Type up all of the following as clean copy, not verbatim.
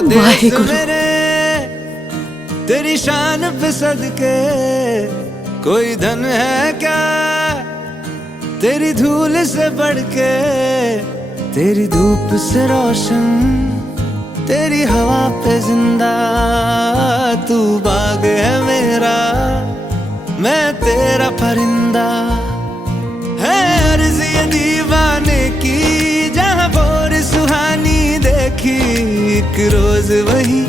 देश वाहेगुरु। मेरे तेरी शान पे सदके, कोई धन है क्या तेरी धूल से बढ़ के, तेरी धूप से रोशन, तेरी हवा पे जिंदा, तू बाग है मेरा, मैं तेरा परिंदा। है अर्ज़ ये दीवाने की, जहाँ बोर सुहानी देखी, एक रोज वही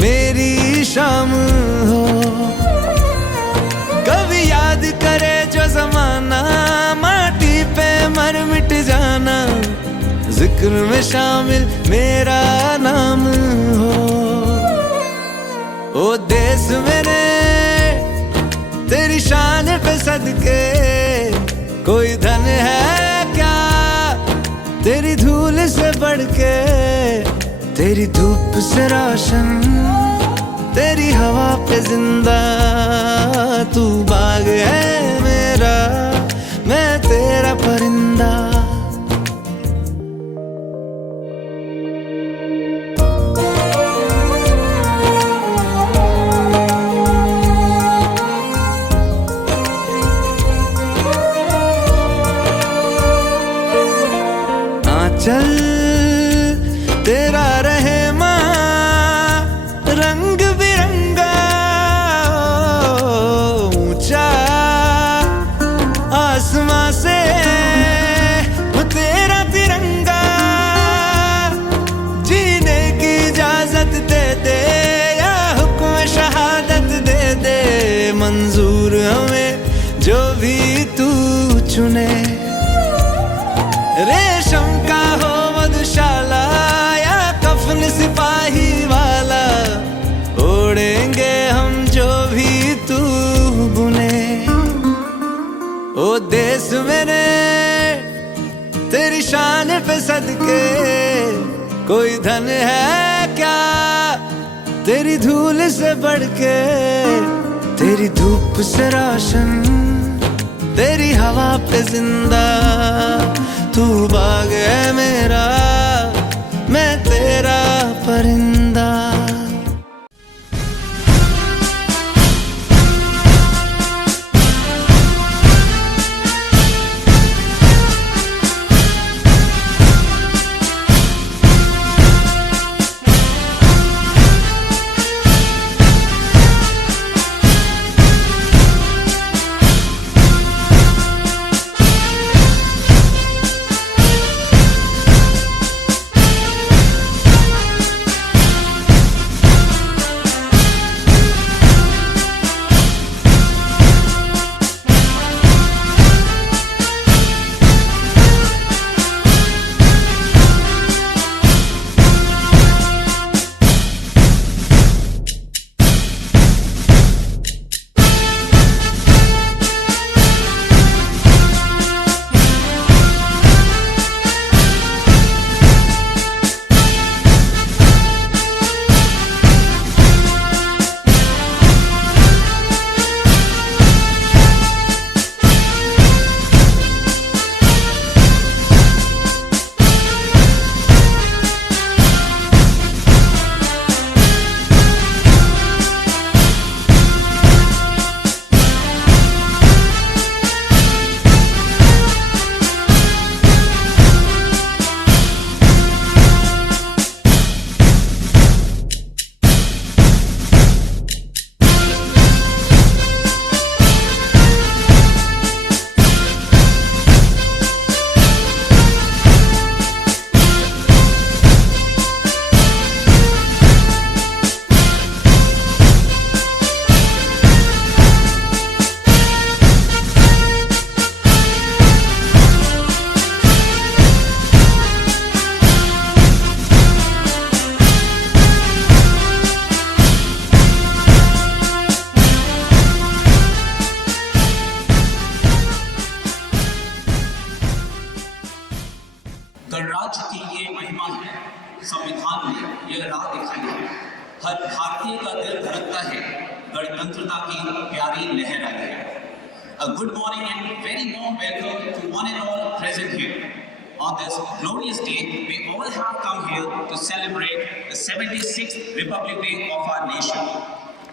मेरी शाम हो। कभी याद करे जो जमाना, माटी पे मर मिट जाना, जिक्र में शामिल मेरा नाम हो। ओ देश मेरे तेरी शान पे सदके, कोई धन है क्या तेरी धूल से बढ़ के, तेरी धूप से रोशन, तेरी हवा पे जिंदा, तू बाग है मेरा, मैं तेरा परिंदा। चल तेरा रहे माँ रंग बिरंगा, ऊंचा आसमां से वो तेरा तिरंगा, जीने की इजाजत दे दे या हुक्म शहादत दे दे, मंजूर हमें जो भी तू चुने। रेशम का हो मधुशाला या कफन सिपाही वाला, ओढ़ेंगे हम जो भी तू बुने। ओ देश मेरे तेरी शान पे सदके, कोई धन है क्या तेरी धूल से बढ़ के, तेरी धूप से रोशन, तेरी हवा पे जिंदा, तू बाग है मेरा, मैं तेरा परिंदा। गणराज्य की ये महिमा है, संविधान ने यह राह दिखाई है, हर भारतीय का दिल धड़कता है, गणतंत्रता की प्यारी लहर आई है। A good morning and very warm welcome to one and all present here. On this glorious day, we all have come here to celebrate the 76th Republic Day of our nation.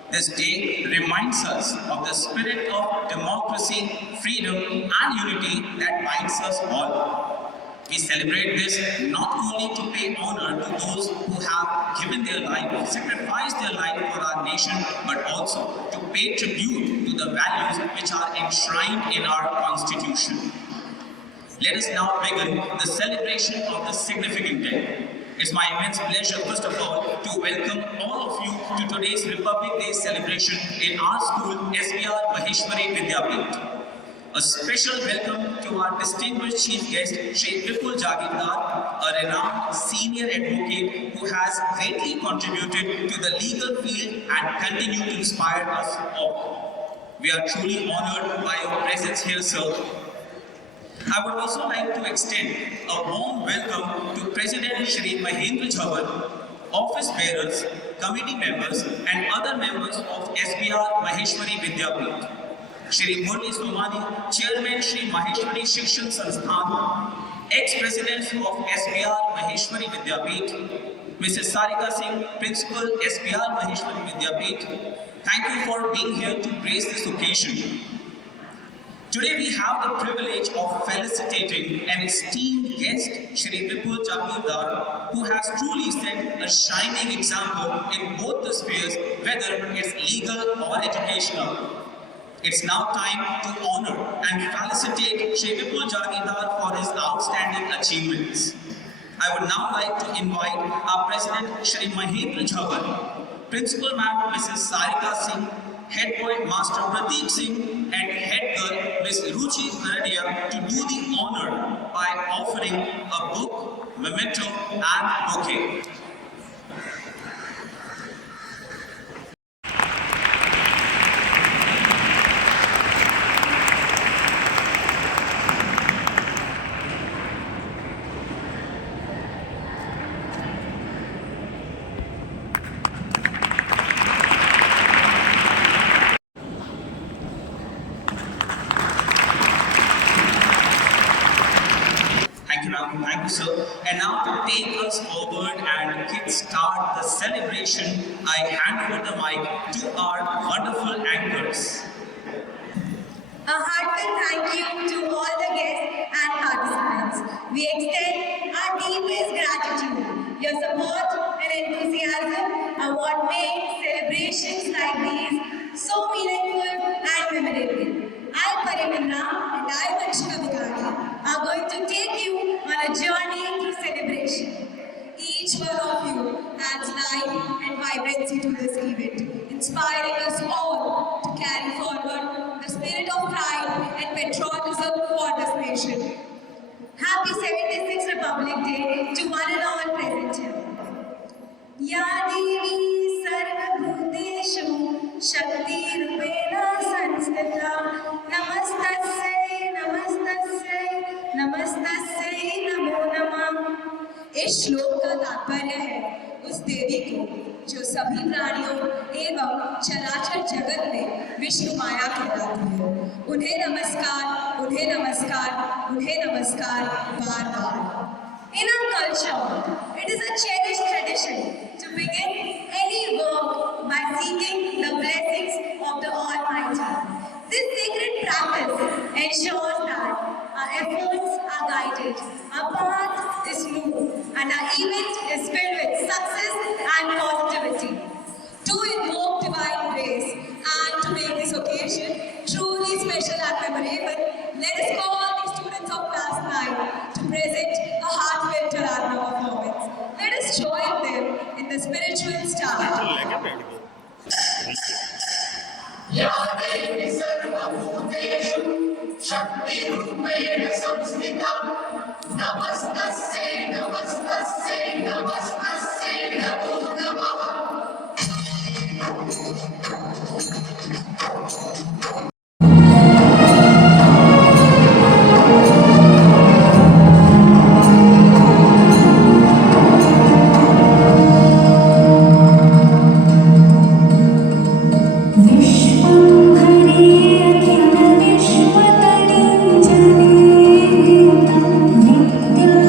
This day reminds us of the spirit of democracy, freedom, and unity that binds us all. We celebrate this not only to pay honor to those who have given their life, sacrificed their life for our nation, but also to pay tribute to the values which are enshrined in our Constitution. Let us now begin the celebration of this significant day. It's my immense pleasure, first of all, to welcome all of you to today's Republic Day celebration in our school, SBR Maheshwari Vidyapeeth. A special welcome to our distinguished chief guest, Shri Vipul Jagirdar, a renowned senior advocate who has greatly contributed to the legal field and continue to inspire us all. We are truly honored by your presence here, sir. I would also like to extend a warm welcome to President Shri Mahendra Jhawar, office bearers, committee members, and other members of SBR Maheshwari Vidyapeeth. Shri Murli Somani, Chairman Shri Maheshwari Shikshan Sansthan, ex-presidents of SBR Maheshwari Vidyapeeth, Mrs. Sarika Singh, Principal SBR Maheshwari Vidyapeeth. Thank you for being here to grace this occasion. Today we have the privilege of felicitating an esteemed guest, Shri Vipul Jagirdar, who has truly set a shining example in both the spheres, whether it's legal or educational. It's now time to honor and felicitate Shri Vipul Jagirdar for his outstanding achievements. I would now like to invite our President, Shri Mahendra Jhawar, Principal Ma'am Mrs. Sarika Singh, Head Boy Master Prateek Singh, and Head Girl Ms. Ruchi Naradia to do the honor by offering a book, memento, and bouquet. Thank you, sir. And now to take us forward and kickstart the celebration, I hand over the mic to our wonderful anchors. A heartfelt thank you to all the guests and participants. We extend our deepest gratitude. Your support and enthusiasm are what make celebrations like these so meaningful and memorable. I, Parimindra, and I, Vanshika Vikari, are going to take you on a journey through celebration. Each one of you adds life and vibrancy to this event, inspiring us all to carry forward the spirit of pride and patriotism for this nation. Happy 76th Republic Day to one and all present here. Ya Devi Sarvabhuteshu Shakti Rupena Sanstita Namastasya Namastasya Namastasya Namo Namah. इस श्लोक का तात्पर्य है उस देवी को जो सभी प्राणियों एवं चराचर जगत में विष्णु माया कहलाती है। उन्हें नमस्कार, उन्हें नमस्कार, उन्हें नमस्कार बार बार। In our culture, it is a cherished tradition to begin any work by seeking the blessings of the Almighty. This sacred practice ensures that our efforts are guided, our path is smooth, and our event is filled with success and positivity. To invoke divine grace and to make this occasion truly special and memorable, let us call the students of class 9 to present a heartfelt Taratna performance. Let us join them in the spiritual start. Ya Devi Sarvabhuteshu Shakti Rupena Samstita Namastasya Namastasya Namastasya Namo Namah. Nitya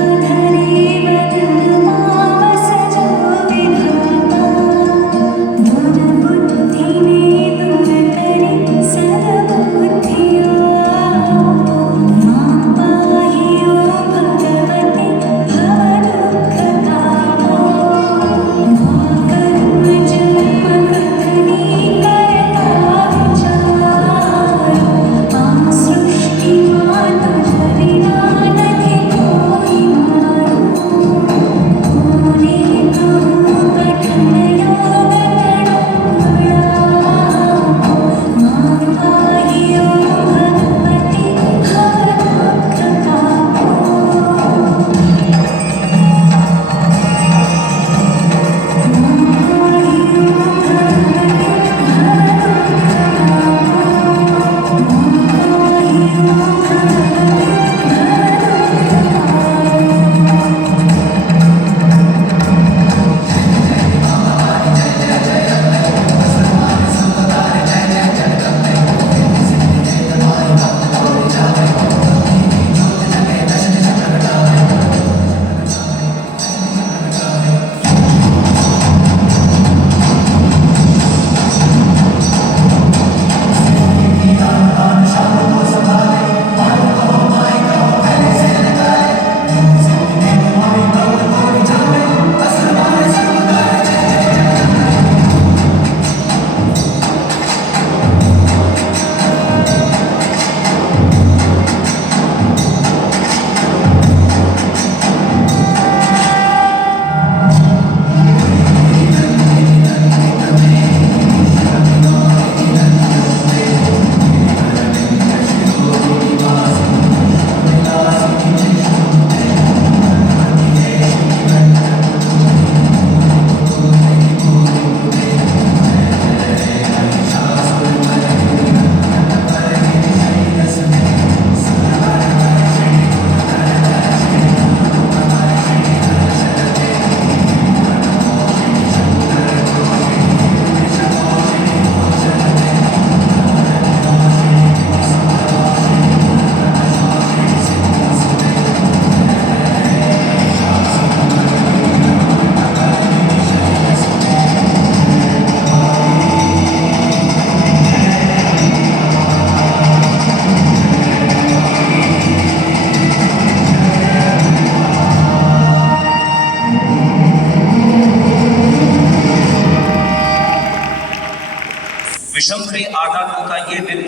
विषमप्रिय आराधना का ये दिन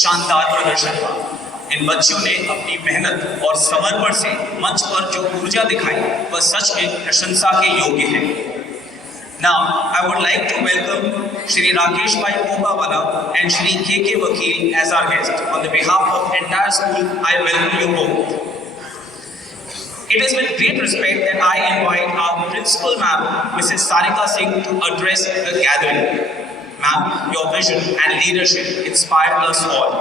शानदार प्रदर्शन था। इन बच्चों ने अपनी मेहनत और समर्पण से मंच पर जो ऊर्जा दिखाई वह सच में प्रशंसा के योग्य है। Now I would like to welcome Shri Rakesh Bhai Pobawala and Shri K.K. Vakil as our guest. On the behalf of entire school, I welcome you both. It is with great respect that I invite our principal ma'am, Mrs. Sarika Singh, to address the gathering. Ma'am, your vision and leadership inspire us all.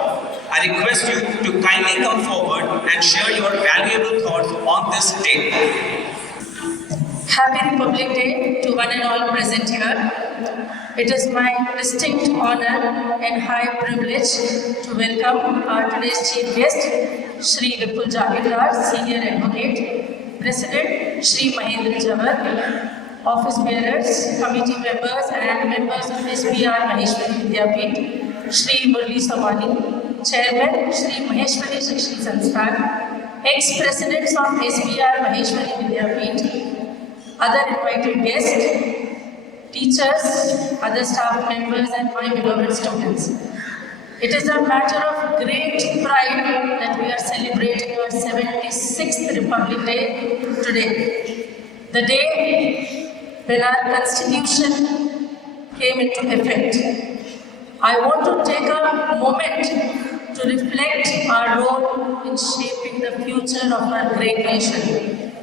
I request you to kindly come forward and share your valuable thoughts on this day. Happy Republic Day to one and all present here. It is my distinct honor and high privilege to welcome our today's chief guest, Shri Vipul Jagirdar, Senior Advocate, President Shri Mahendra Jawar, Office Bearers, Committee members and members of SBR Maheshwari Vidyapeeth, Shri Murli Samani, Chairman Shri Maheshwari Shikshi Sansthan, ex-presidents of SBR Maheshwari Vidyapeeth, other invited guests, teachers, other staff members and my beloved students. It is a matter of great pride that we are celebrating our 76th Republic Day today. The day when our Constitution came into effect. I want to take a moment to reflect our role in shaping the future of our great nation.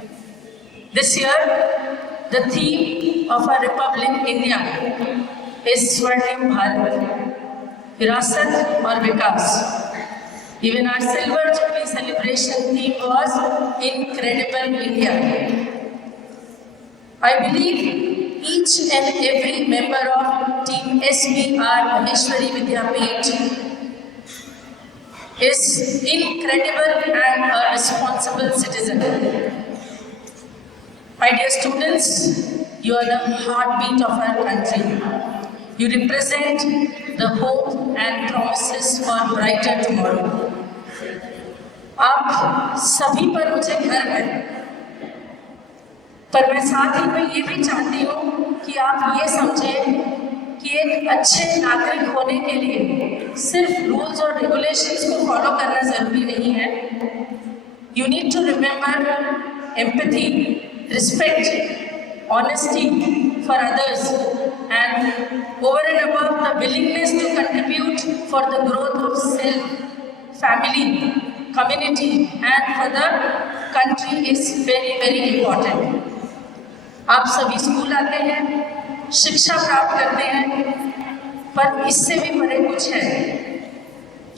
This year, the theme of our Republic, India, is Swarnim Bharat, Virasat aur Vikas. Even our Silver Jubilee celebration theme was Incredible India. I believe each and every member of Team SBR Maheshwari Vidyapeeth is incredible and a responsible citizen. My dear students, you are the heartbeat of our country. You represent the hope and promises for a brighter tomorrow. आप सभी पर मुझे गर्व है, पर मैं साथ ही में ये भी चाहती हूँ कि आप ये समझें कि एक अच्छे नागरिक होने के लिए सिर्फ रूल्स और रेगुलेशंस को फॉलो करना ज़रूरी नहीं है. You need to remember empathy, respect, honesty for others, and over and above the willingness to contribute for the growth of self, family, community and for the country is very, very important. आप सभी school आते हैं, शिक्षा प्राप्त करते हैं, पर इससे भी बड़े कुछ है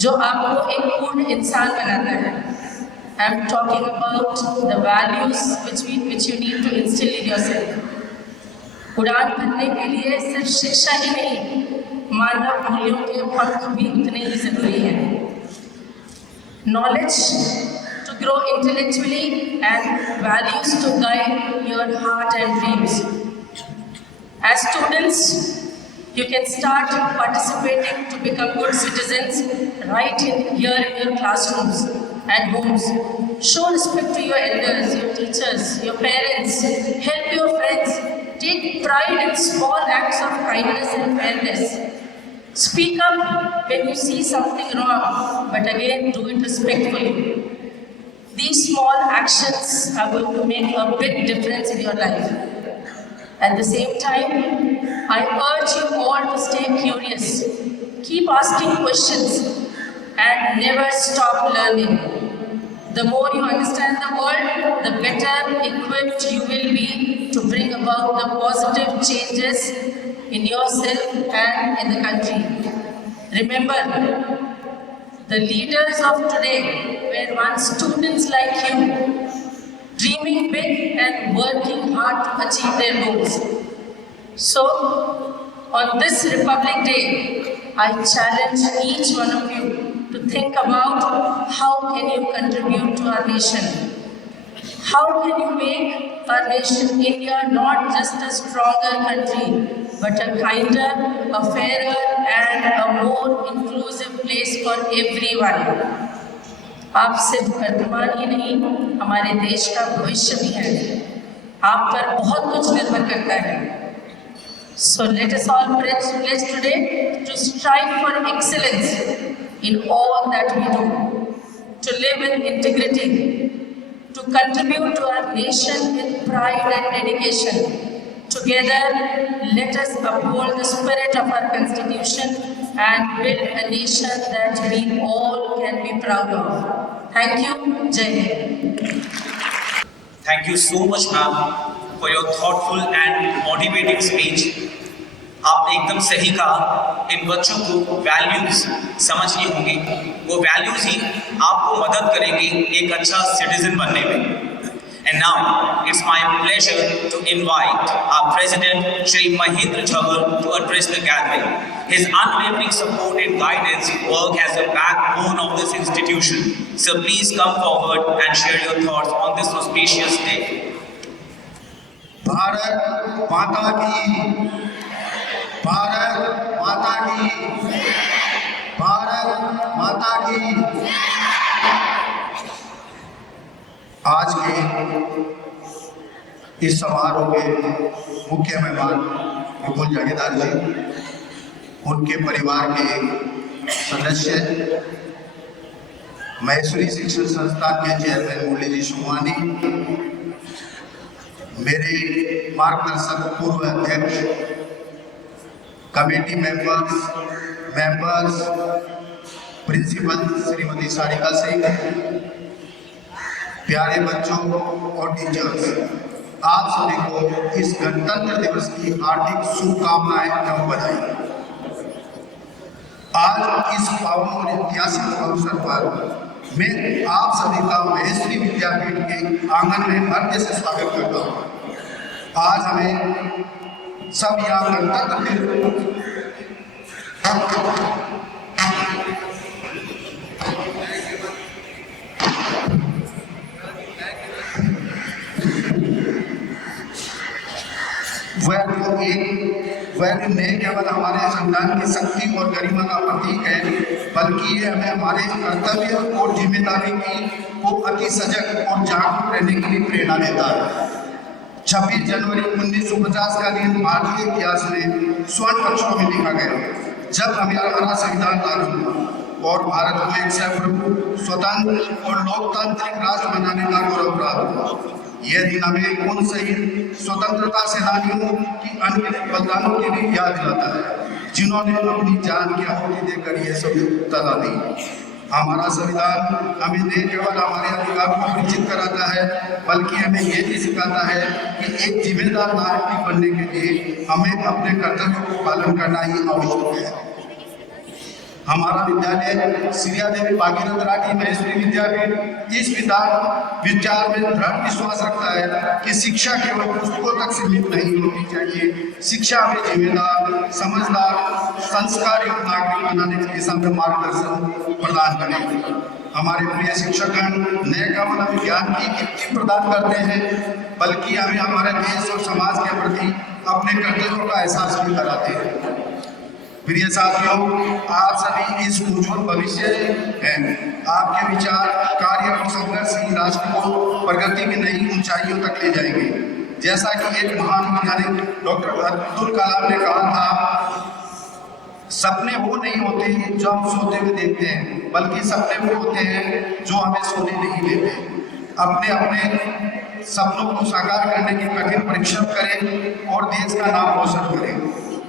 जो आपको एक पूर्ण इंसान बनाता है. I am talking about the values which you need to instill in yourself. उड़ान भरने के लिए सिर्फ शिक्षा ही नहीं, मानव मूल्यों के पंख भी उतने ही जरूरी हैं. Knowledge to grow intellectually and values to guide your heart and dreams. As students, you can start participating to become good citizens right here in your classrooms and homes. Show respect to your elders, your teachers, your parents. Help your friends. Take pride in small acts of kindness and fairness. Speak up when you see something wrong, but again do it respectfully. These small actions are going to make a big difference in your life. At the same time, I urge you all to stay curious. Keep asking questions and never stop learning. The more you understand the world, the better equipped you will be to bring about the positive changes in yourself and in the country. Remember, the leaders of today were once students like you, dreaming big and working hard to achieve their goals. So, on this Republic Day, I challenge each one of you to think about how can you contribute to our nation. How can you make our nation, India, not just a stronger country, but a kinder, a fairer and a more inclusive place for everyone. आप सिर्फ वर्तमान ही नहीं, हमारे देश का भविष्य भी है. आप पर बहुत कुछ निर्भर करता है. So let us all pledge today to strive for excellence in all that we do, to live in integrity, to contribute to our nation with pride and dedication. Together, let us uphold the spirit of our Constitution and build a nation that we all can be proud of. Thank you. Jai Hind. Thank you so much, ma'am, for your thoughtful and motivating speech. आपने एकदम सही कहा, इन बच्चों को values समझनी होंगी, वो values ही आपको मदद करेंगी एक अच्छा सिटीजन बनने में. And now it's my pleasure to invite our President Shri Mahendra Jhawar to address the gathering. His unwavering support and guidance work as the backbone of this institution. So please come forward and share your thoughts on this auspicious day. Bharat माता की, भारत माता की, भारत माता की. आज के इस समारोह के मुख्य मेहमान विपुल जागीरदार जी, उनके परिवार के सदस्य, महेश्वरी शिक्षण संस्थान के चेयरमैन मुरली जी सुमवानी, मेरे मार्गदर्शक पूर्व अध्यक्ष, committee members, principal Shrimati Sarika Singh, प्यारे बच्चों और टीचर्स, आप सभी को इस गणतंत्र दिवस की हार्दिक शुभकामनाएं एवं बधाई. आज इस पावन और ऐतिहासिक अवसर पर मैं आप सभी का महेश्वरी विद्यापीठ के आंगन में हृदय से स्वागत करता हूँ. आज हमें सब यहाँ गणतंत्र वह न केवल हमारे संविधान की शक्ति और गरिमा का प्रतीक है, बल्कि ये हमें हमारे कर्तव्य और जिम्मेदारी को अति सजग और जागरूक रहने के लिए प्रेरणा देता है. 26 जनवरी 1950 का दिन भारतीय इतिहास में स्वर्ण अक्षरों में लिखा गया, जब हमारा संविधान लागू हुआ और भारत को एक सर्वप्रभु, स्वतंत्र और लोकतांत्रिक राष्ट्र बनाने का गौरव प्राप्त हुआ. यह दिन हमें उन शहीद स्वतंत्रता सेनानियों की अनगिनत बलिदानों के लिए याद दिलाता है, जिन्होंने अपनी जान की आहुति देकर यह स्वतंत्रता दी. हमारा संविधान हमें न केवल हमारे अधिकार को परिचित कराता है, बल्कि हमें यह भी सिखाता है कि एक जिम्मेदार नागरिक बनने के लिए हमें अपने कर्तव्यों को पालन करना ही आवश्यक है. हमारा विद्यालय श्रिया देवी भागीरथ राठी महेश्वरी विद्यापीठ इस विचार में दृढ़ विश्वास रखता है कि शिक्षा केवल पुस्तकों तक सीमित नहीं होनी चाहिए. शिक्षा हमें जिम्मेदार, समझदार, संस्कारयुक्त नागरिक बनाने की दिशा में मार्गदर्शन प्रदान करेगी. हमारे प्रिय शिक्षकगण न केवल हमें ज्ञान की दीप्ति प्रदान करते हैं, बल्कि हमें हमारे देश और समाज के प्रति अपने कर्तव्यों का एहसास भी कराते हैं. प्रिय साथियों, आप सभी इस उज्ज्वल भविष्य हैं. आपके विचार, कार्य और संघर्ष ही राष्ट्र को प्रगति की नई ऊंचाइयों तक ले जाएंगे. जैसा कि एक महान वैज्ञानिक डॉक्टर अब्दुल कलाम ने कहा था, सपने वो नहीं होते जो हम सोते हुए देखते हैं, बल्कि सपने वो होते हैं जो हमें सोने नहीं देते. अपने अपने सपनों को साकार करने की कठिन परिश्रम करें और देश का नाम रोशन करें.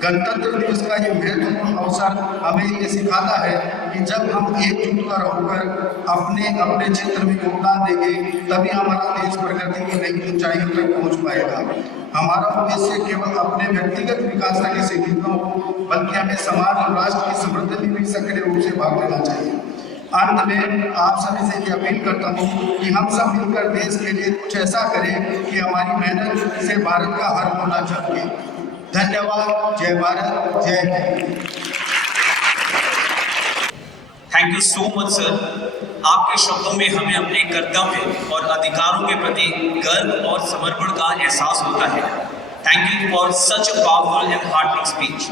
गणतंत्र दिवस का ये महत्वपूर्ण अवसर हमें ये सिखाता है कि जब हम एकजुट होकर अपने अपने क्षेत्र में योगदान देंगे, तभी हमारा देश प्रगति की नई ऊंचाइयों तक पहुंच पाएगा. हमारा उद्देश्य केवल अपने व्यक्तिगत विकास तक ही सीमित न हो, बल्कि हमें समाज और राष्ट्र की समृद्धि में भी सक्रिय रूप से भाग लेना चाहिए. अंत में आप सभी से ये अपील करता हूँ कि हम सब मिलकर देश के लिए कुछ ऐसा करें कि हमारी मेहनत से भारत का हर कोना चमके. धन्यवाद. जय भारत. जय Hind. Thank you so much sir. आपके शब्दों में हमें अपने कर्तव्य और अधिकारों के प्रति गर्व और समर्पण का एहसास होता है. Thank you for such a powerful and heartful speech.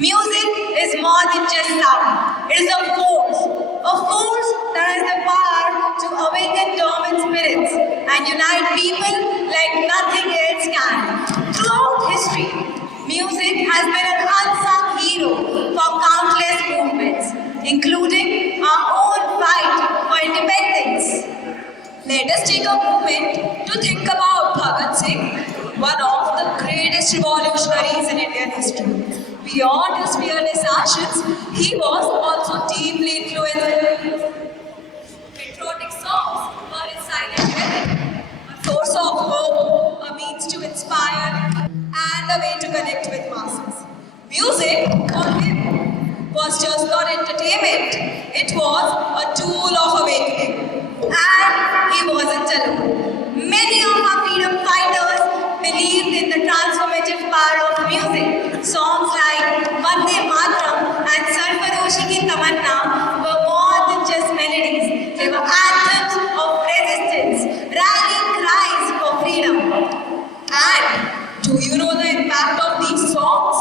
Music is more than just sound. It is a force a force that has the power to awaken dormant spirits and unite people like nothing else can. Throughout history, music has been an unsung hero for countless movements, including our own fight for independence. Let us take a moment to think about Bhagat Singh, one of the greatest revolutionaries in Indian history. Beyond his fearless actions, he was also deeply influenced. Patriotic songs were his silent weapon, a source of hope, a means to inspire, and a way to connect with masses. Music, for him, was just not entertainment, it was a tool of awakening. And he wasn't alone. Many of our freedom fighters believed in the transformative power of music. Songs like Vande Mataram and Sarfaroshi Ki Tamanna were more than just melodies. They were anthems of resistance, rallying cries for freedom. And do you know the impact of these songs?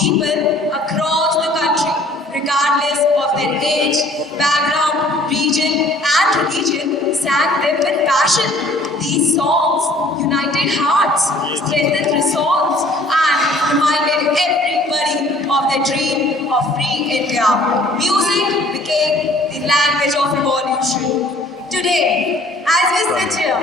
People across the country, regardless of their age, background, region, and religion, sang them with passion. These songs united hearts, strengthened resolves, and reminded everybody of their dream of free India. Music became the language of revolution. Today, as we sit here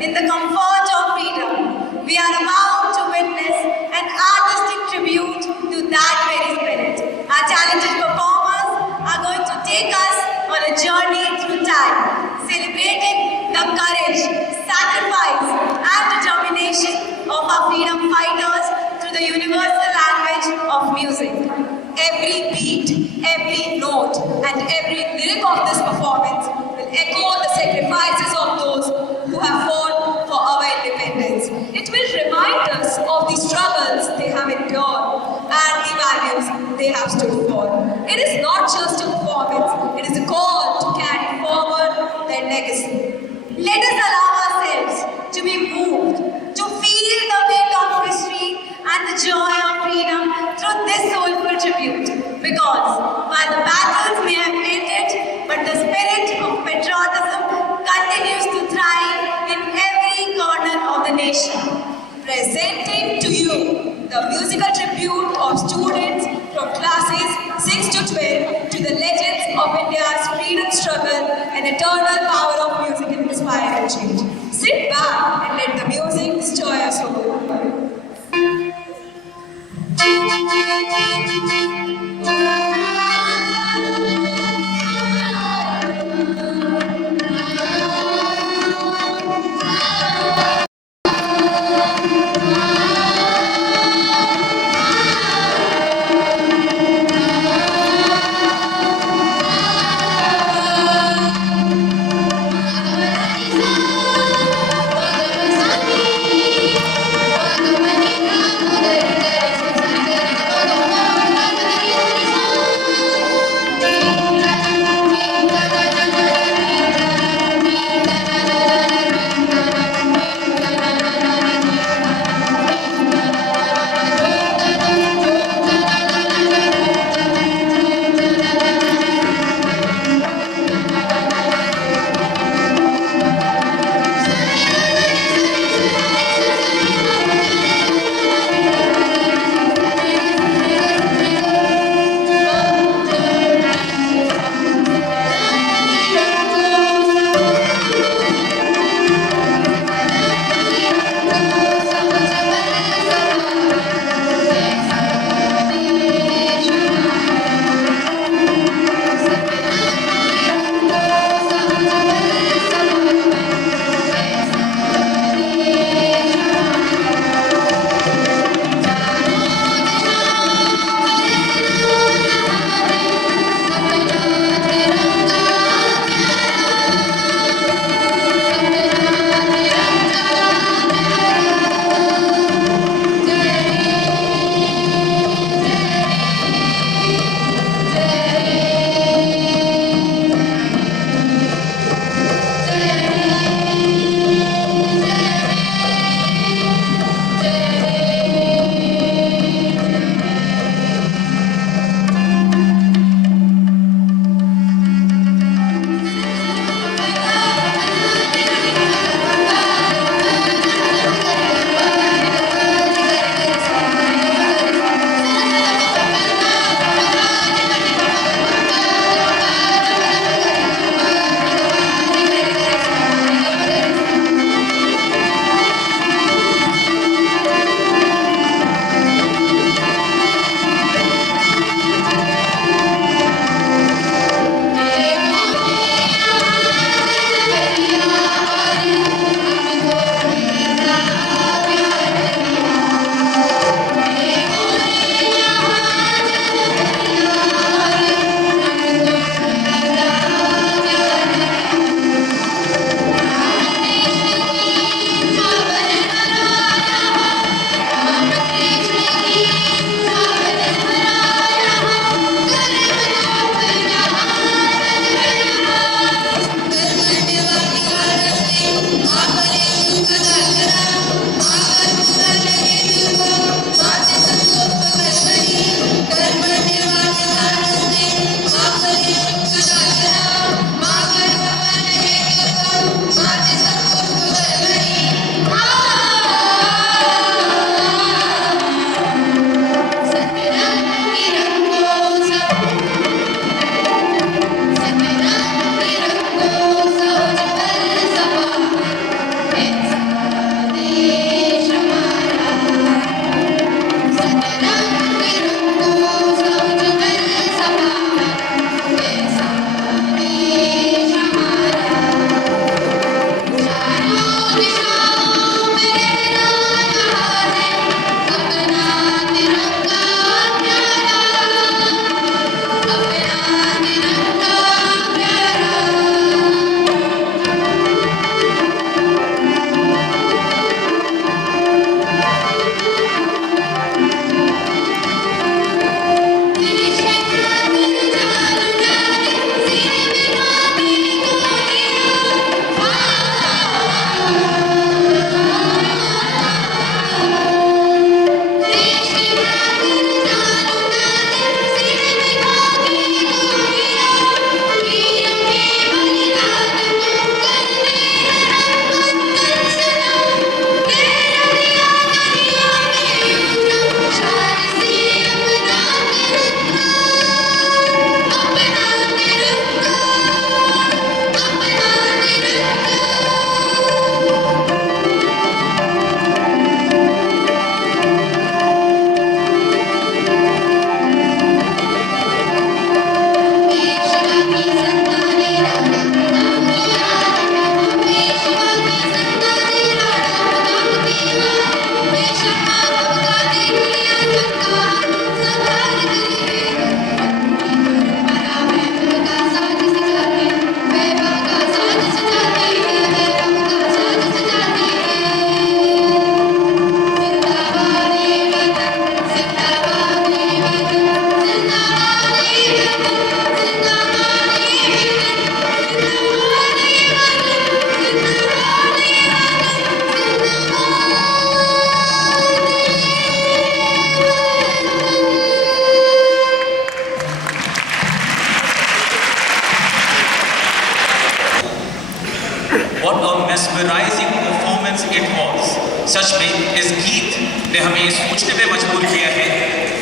in the comfort of freedom, we are about to witness an artistic tribute to that very spirit. Our talented performers are going to take us on a journey through time, celebrating the courage, sacrifice, and determination of our freedom fighters through the universal language of music. Every beat, every note, and every lyric of this performance will echo the sacrifices of those who have fought for our independence. It will remind us of the struggles they have endured and the values they have stood for. It is not just a performance, it is a call to carry forward their legacy. Let us allow ourselves to be moved, to feel the weight of history and the joy of freedom through this soulful tribute. Because while the battles may have ended, but the spirit of patriotism continues to thrive in every corner of the nation. Presenting to you the musical tribute of students from classes 6 to 12 to the legends of India's freedom struggle and eternal power of music in inspiring change. Sit back and let the music stir your soul. Thank you.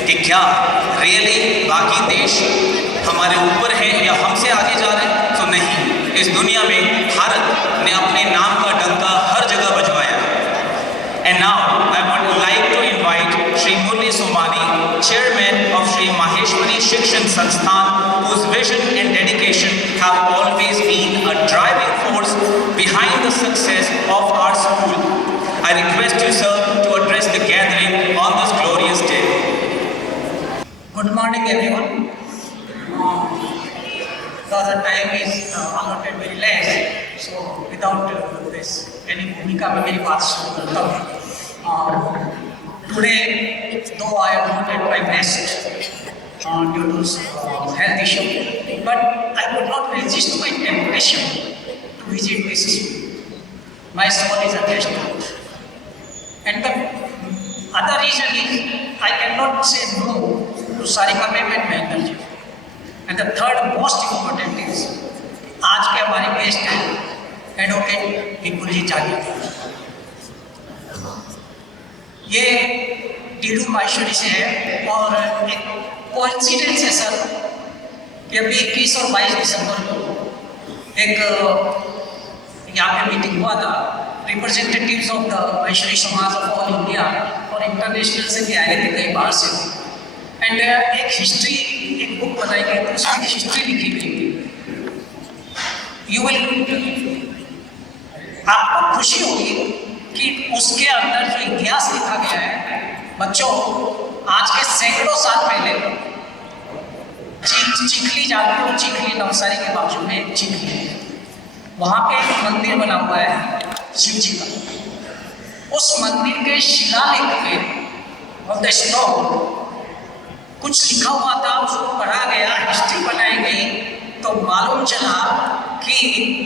कि क्या really बाकी देश हमारे ऊपर है या हमसे आगे जा रहे हैं। तो नहीं, इस दुनिया में भारत ने अपने नाम का डंका हर जगह बजवाया। And now I would like to invite Shri Murli Somani, chairman of Shri Maheshwari Shikshan Sansthan, whose vision and dedication have always been a driving force behind the success of our school. I request you, sir, to address the gathering on this glorious day. Good morning, everyone. Because the time is allotted very less, so without this any bhumika में मेरी बात शुरू करता हूँ. Today, though I have not at my best due to health issue, but I could not resist my temptation to visit this school. My soul is attached to it. And the other reason is I cannot say no to Sarika ma'am and Mahendra ji. And the third most important is आज के हमारे guest हैं advocate विपुल जी जागी। ये टीडू माहेश्वरी से है और एक कोइंसिडेंस है सर कि अभी 21 और 22 दिसंबर को एक यहाँ पे मीटिंग हुआ था। रिप्रेजेंटेटिव्स ऑफ द माहेश्वरी समाज ऑफ ऑल इंडिया और इंटरनेशनल से भी आए थे, कई बाहर से। एंड एक हिस्ट्री, एक बुक बनाई गई थी, उसमें हिस्ट्री लिखी गई थी। यू विल, आपको खुशी होगी कि उसके अंदर जो इतिहास लिखा गया है, बच्चों आज के सैकड़ों साल पहले चिखली जानते हो, चिखली नवसारी के बाजू में चिखली, वहाँ पे एक मंदिर बना हुआ है शिव जी का। उस मंदिर के शिलालेख में ऑफ द स्टोन कुछ लिखा हुआ था, उसको पढ़ा गया, हिस्ट्री बनाई गई, तो मालूम चला कि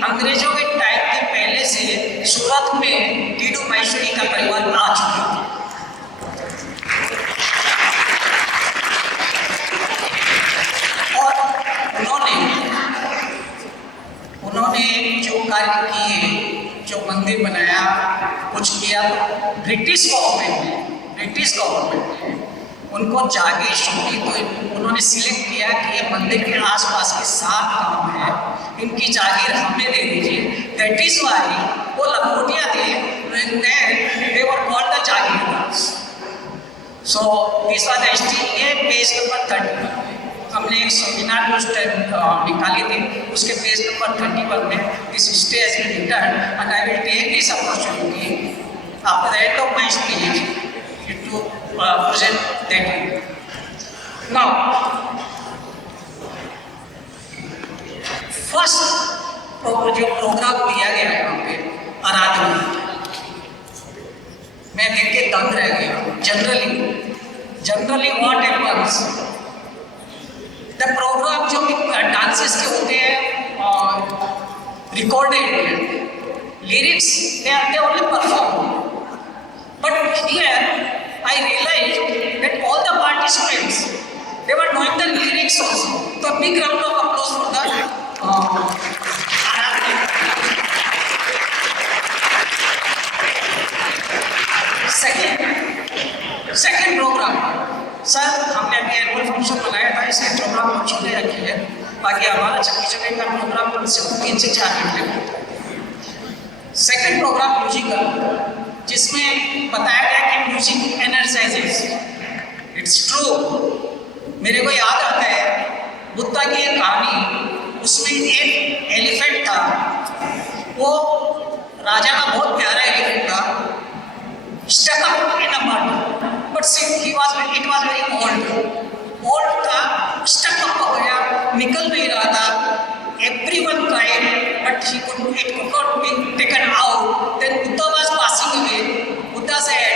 अंग्रेजों के टाइम के पहले से सूरत में टीडू माहेश्वरी का परिवार आ चुका था। उन्होंने जो कार्य किए, जो मंदिर बनाया, कुछ किया, ब्रिटिश गवर्नमेंट ने उनको जागीर सौंपी। तो उन्होंने सिलेक्ट किया कि ये मंदिर के आसपास के 7 गांव है, इनकी जागीर हमें दे दीजिए। दैट इज वाई वो लंगोटिया थे, they were called the jagirdars. So this was the history. ये पेज नंबर 30 हमने एक सेमिनार उस टाइम निकाली थी, उसके पेज नंबर 31 में this history has been written and I will take this opportunity after the end of my speech to present that. Now, first जो program दिया गया है वहाँ पे आराधना, मैं देख के दंग रह गया। Generally what happens, the program जो डांसेस के होते हैं recorded lyrics, they only perform, but here I realized that all the participants, they were knowing the lyrics also. So a big round of applause for the second program. Sir हमने अभी annual function बनाया था, इसलिए programme हम छोटे रखे हैं, बाकी हमारा चक्की चक्की का प्रोग्राम सिर्फ 3 से 4 घंटे में। सेकेंड प्रोग्राम म्यूजिकल, जिसमें बताया गया कि म्यूजिक एनर्जाइजेस। इट्स ट्रू, मेरे को याद आता है बुद्धा की एक कहानी, उसमें एक एलिफेंट था, वो राजा का बहुत प्यारा एलिफेंट था, stuck up in a mud, but it was very old था, स्टक अप हो गया, निकल नहीं रहा था। Everyone tried, but it could not be taken out. Then Buddha was passing away. Buddha said,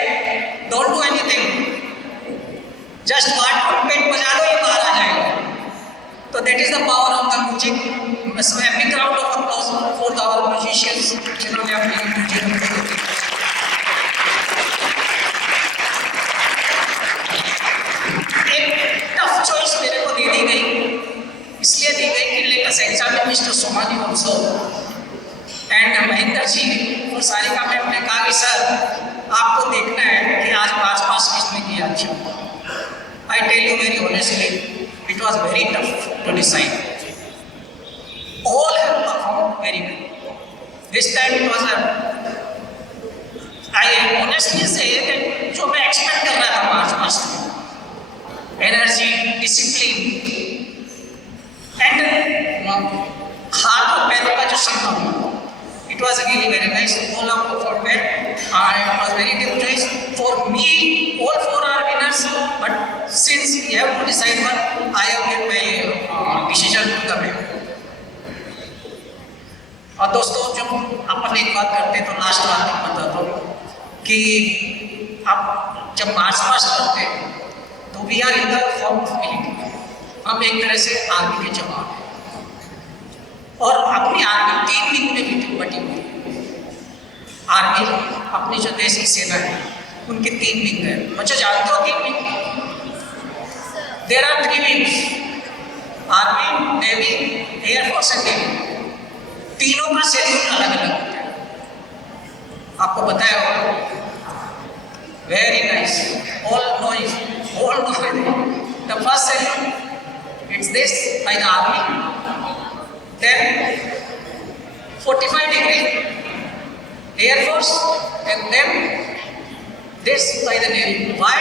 "Don't do anything. Just part trumpet बजा लो, ये बाहर आ जाएगा." So that is the power of the music. So a big round of applause for our musicians जिन्होंने अपनी music. एक tough choice मेरे को दे दी गई, इसलिए दी गई कि let us examine Mister Somani also and Mahendra ji और सारिका मैम ने कहा कि सर आपको देखना है कि आज आसपास किसने किया अच्छा। I tell you very honestly, it was very tough to decide. All have performed very well. This time it was I honestly say that जो मैं expect कर रहा था मार्च पास्ट में, energy, discipline, and हाथ और पैरों का जो संगम, it was really very nice. All have performed well. It was very good choice for me. All four are winners, but since we have to decide one, I have made my decision to come here. और दोस्तों, जब अपन एक बात करते हैं तो last बात मैं बताता हूँ कि आप जब मार्च पास्ट करते हैं तो we are in the form of military. हम एक तरह से आर्मी के जवान हैं और अपनी आर्मी 3 विंग में बटी हुई है. आर्मी अपनी जो देश की सेना है उनके 3 विंग है. बच्चों जानते हो 3 wing? There are 3 wings: army, navy, air force and navy. तीनों का शेड्यूल अलग अलग होता है. आपको बताया होगा. Very nice. All know the first schedule, it's this by the army, then 45 degree Air Force, and then this by the Navy. Why?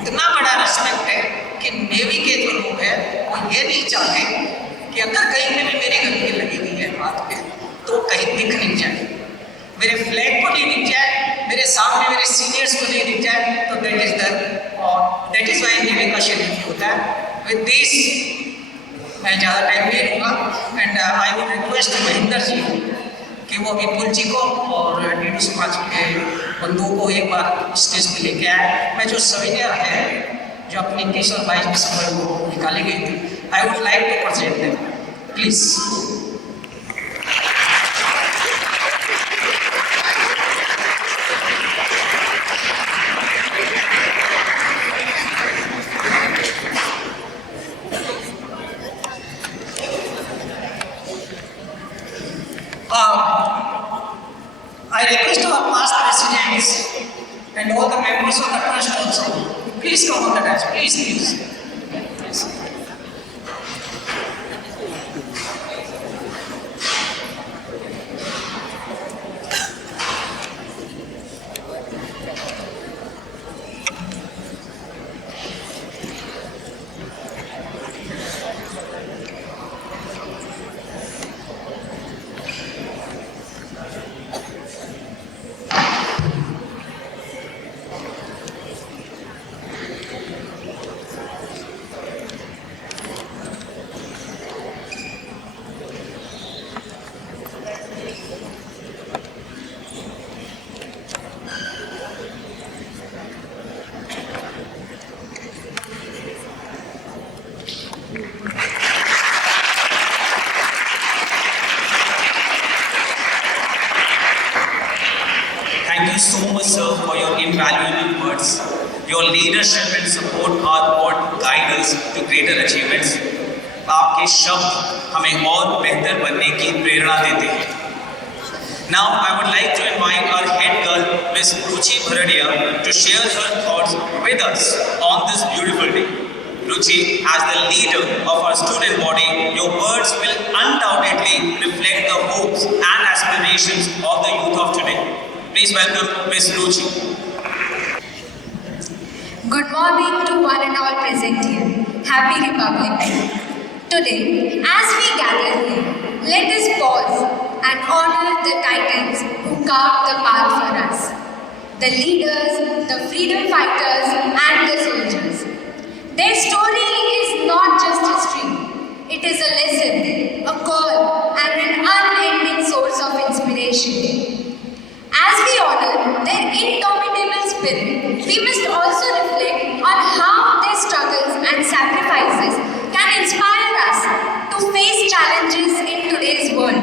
इतना बड़ा रेस्पेक्ट है कि नेवी के जो लोग हैं वो ये नहीं चाहते कि अगर कहीं पे भी मेरी गंदगी लगी हुई है हाथ पे तो कहीं दिख नहीं जाए, मेरे फ्लैग को नहीं दिख जाए, मेरे सामने मेरे सीनियर्स को नहीं दिख जाए. तो दैट इज वाई नेवी का शेड्यूल होता है. विद दिस मैं ज़्यादा टाइम नहीं लूँगा and I would request Mahendra ji कि वो विपुल जी को और डीडू समाज के बंधुओं को एक बार स्टेज पे लेके आए. मैं जो सविनियर है जो अपनी 21 और 22 दिसंबर को निकाली गई थी, I would like to present them please. I request our past presidents and all the members of the trust also, please come on the dais, please. Thank you so much, sir, for your invaluable words. Your leadership and support are what guide us to greater achievements. आपके शब्द हमें और बेहतर बनने की प्रेरणा देते हैं. Now, I would like to invite our head girl, Ms. Ruchi Bharadia, to share her thoughts with us on this beautiful day. Ruchi, as the leader of our student body, your words will undoubtedly reflect the hopes and aspirations of the youth of today. Please welcome Ms. Ruchi. Good morning to one and all present here. Happy Republic Day. Today, as we gather here, let us pause and honor the titans who carved the path for us. The leaders, the freedom fighters and the soldiers. Their story is not just history. It is a lesson, a call and an unending source of inspiration. As we honor their indomitable spirit, we must also reflect on how their struggles and sacrifices can inspire us to face challenges in today's world.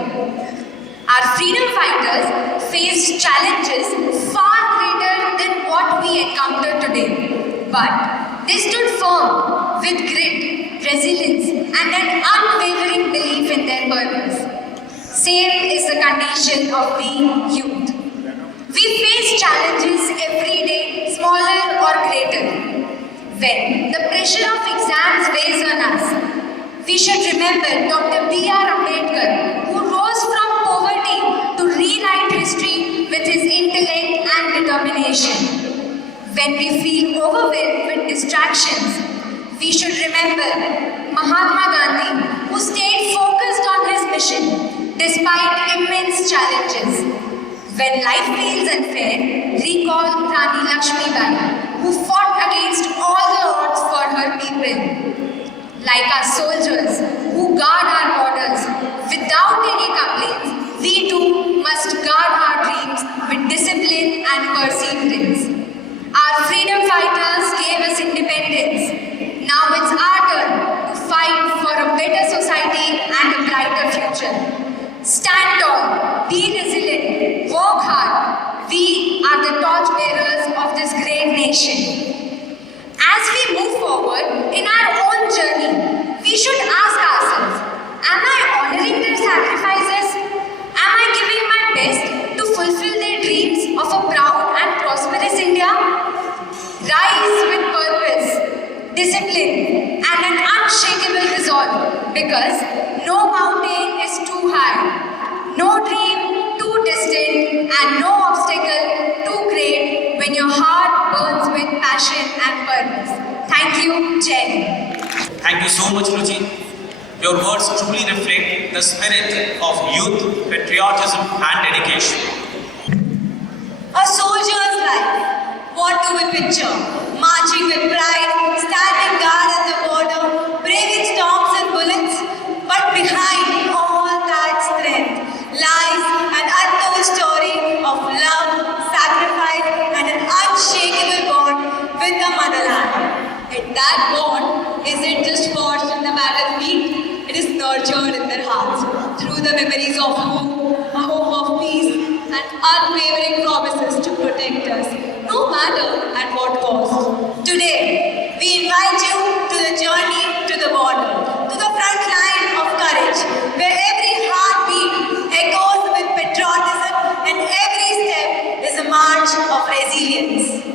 Our freedom fighters faced challenges far greater than what we encounter today, but they stood firm with grit, resilience and an unwavering belief in their purpose. Same is the condition of we youth. We face challenges every day, smaller or greater. When the pressure of exams weighs on us, we should remember Dr. B.R. Ambedkar, who rose from poverty to rewrite history with his intellect and determination. When we feel overwhelmed with distractions, we should remember Mahatma Gandhi, who stayed focused on his mission despite immense challenges. When life feels unfair, recall Rani Lakshmibai, who fought against all the odds for her people. Like our soldiers who guard our borders without any complaints, we too must guard our dreams with discipline and perseverance. Our freedom fighters gave us independence. Now it's our turn to fight for a better society and a brighter future. Stand tall, be resilient, work hard. We are the torchbearers of this great nation. As we move forward in our own journey, we should ask ourselves, am I honoring their sacrifices? Am I giving my best to fulfill their dreams of a proud and prosperous India? Rise with purpose, discipline, and an unshakable resolve, because no mountain is too high, no dream too distant, and no obstacle too great when your heart burns with passion and purpose. Thank you, Jai. Thank you so much, Ruchi. Your words truly reflect the spirit of youth, patriotism, and dedication. A soldier's life. What do we picture? Marching with pride, standing guard at the border, braving storms and bullets. But behind all that strength lies an untold story of love, sacrifice, and an unshakable bond with the motherland. And that bond isn't just forged in the battlefield, it is nurtured in their hearts through the memories of hope, a hope of peace, and unwavering promises to protect us, no matter at what cost. Today, we invite you to the journey to the border, to the front line of courage, where every heartbeat echoes with patriotism and every step is a march of resilience.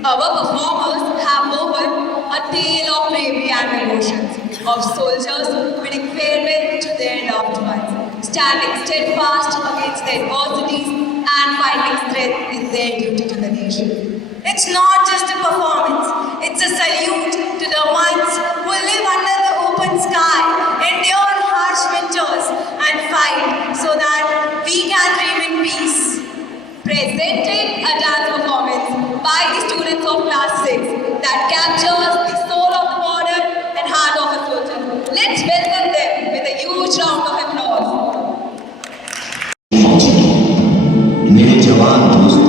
Our performers have woven a tale of bravery and emotions, of soldiers bidding farewell to their loved ones, standing steadfast against their adversities and finding strength in their duty to the nation. It's not just a performance, it's a salute to the ones who live under the open sky, endure harsh winters, and fight so that we can dream in peace. Presenting a dance performance by the students of class 6 that captures the soul of the border and heart of a soldier. Let's welcome them with a huge round of applause. मेरे जवान दोस्त,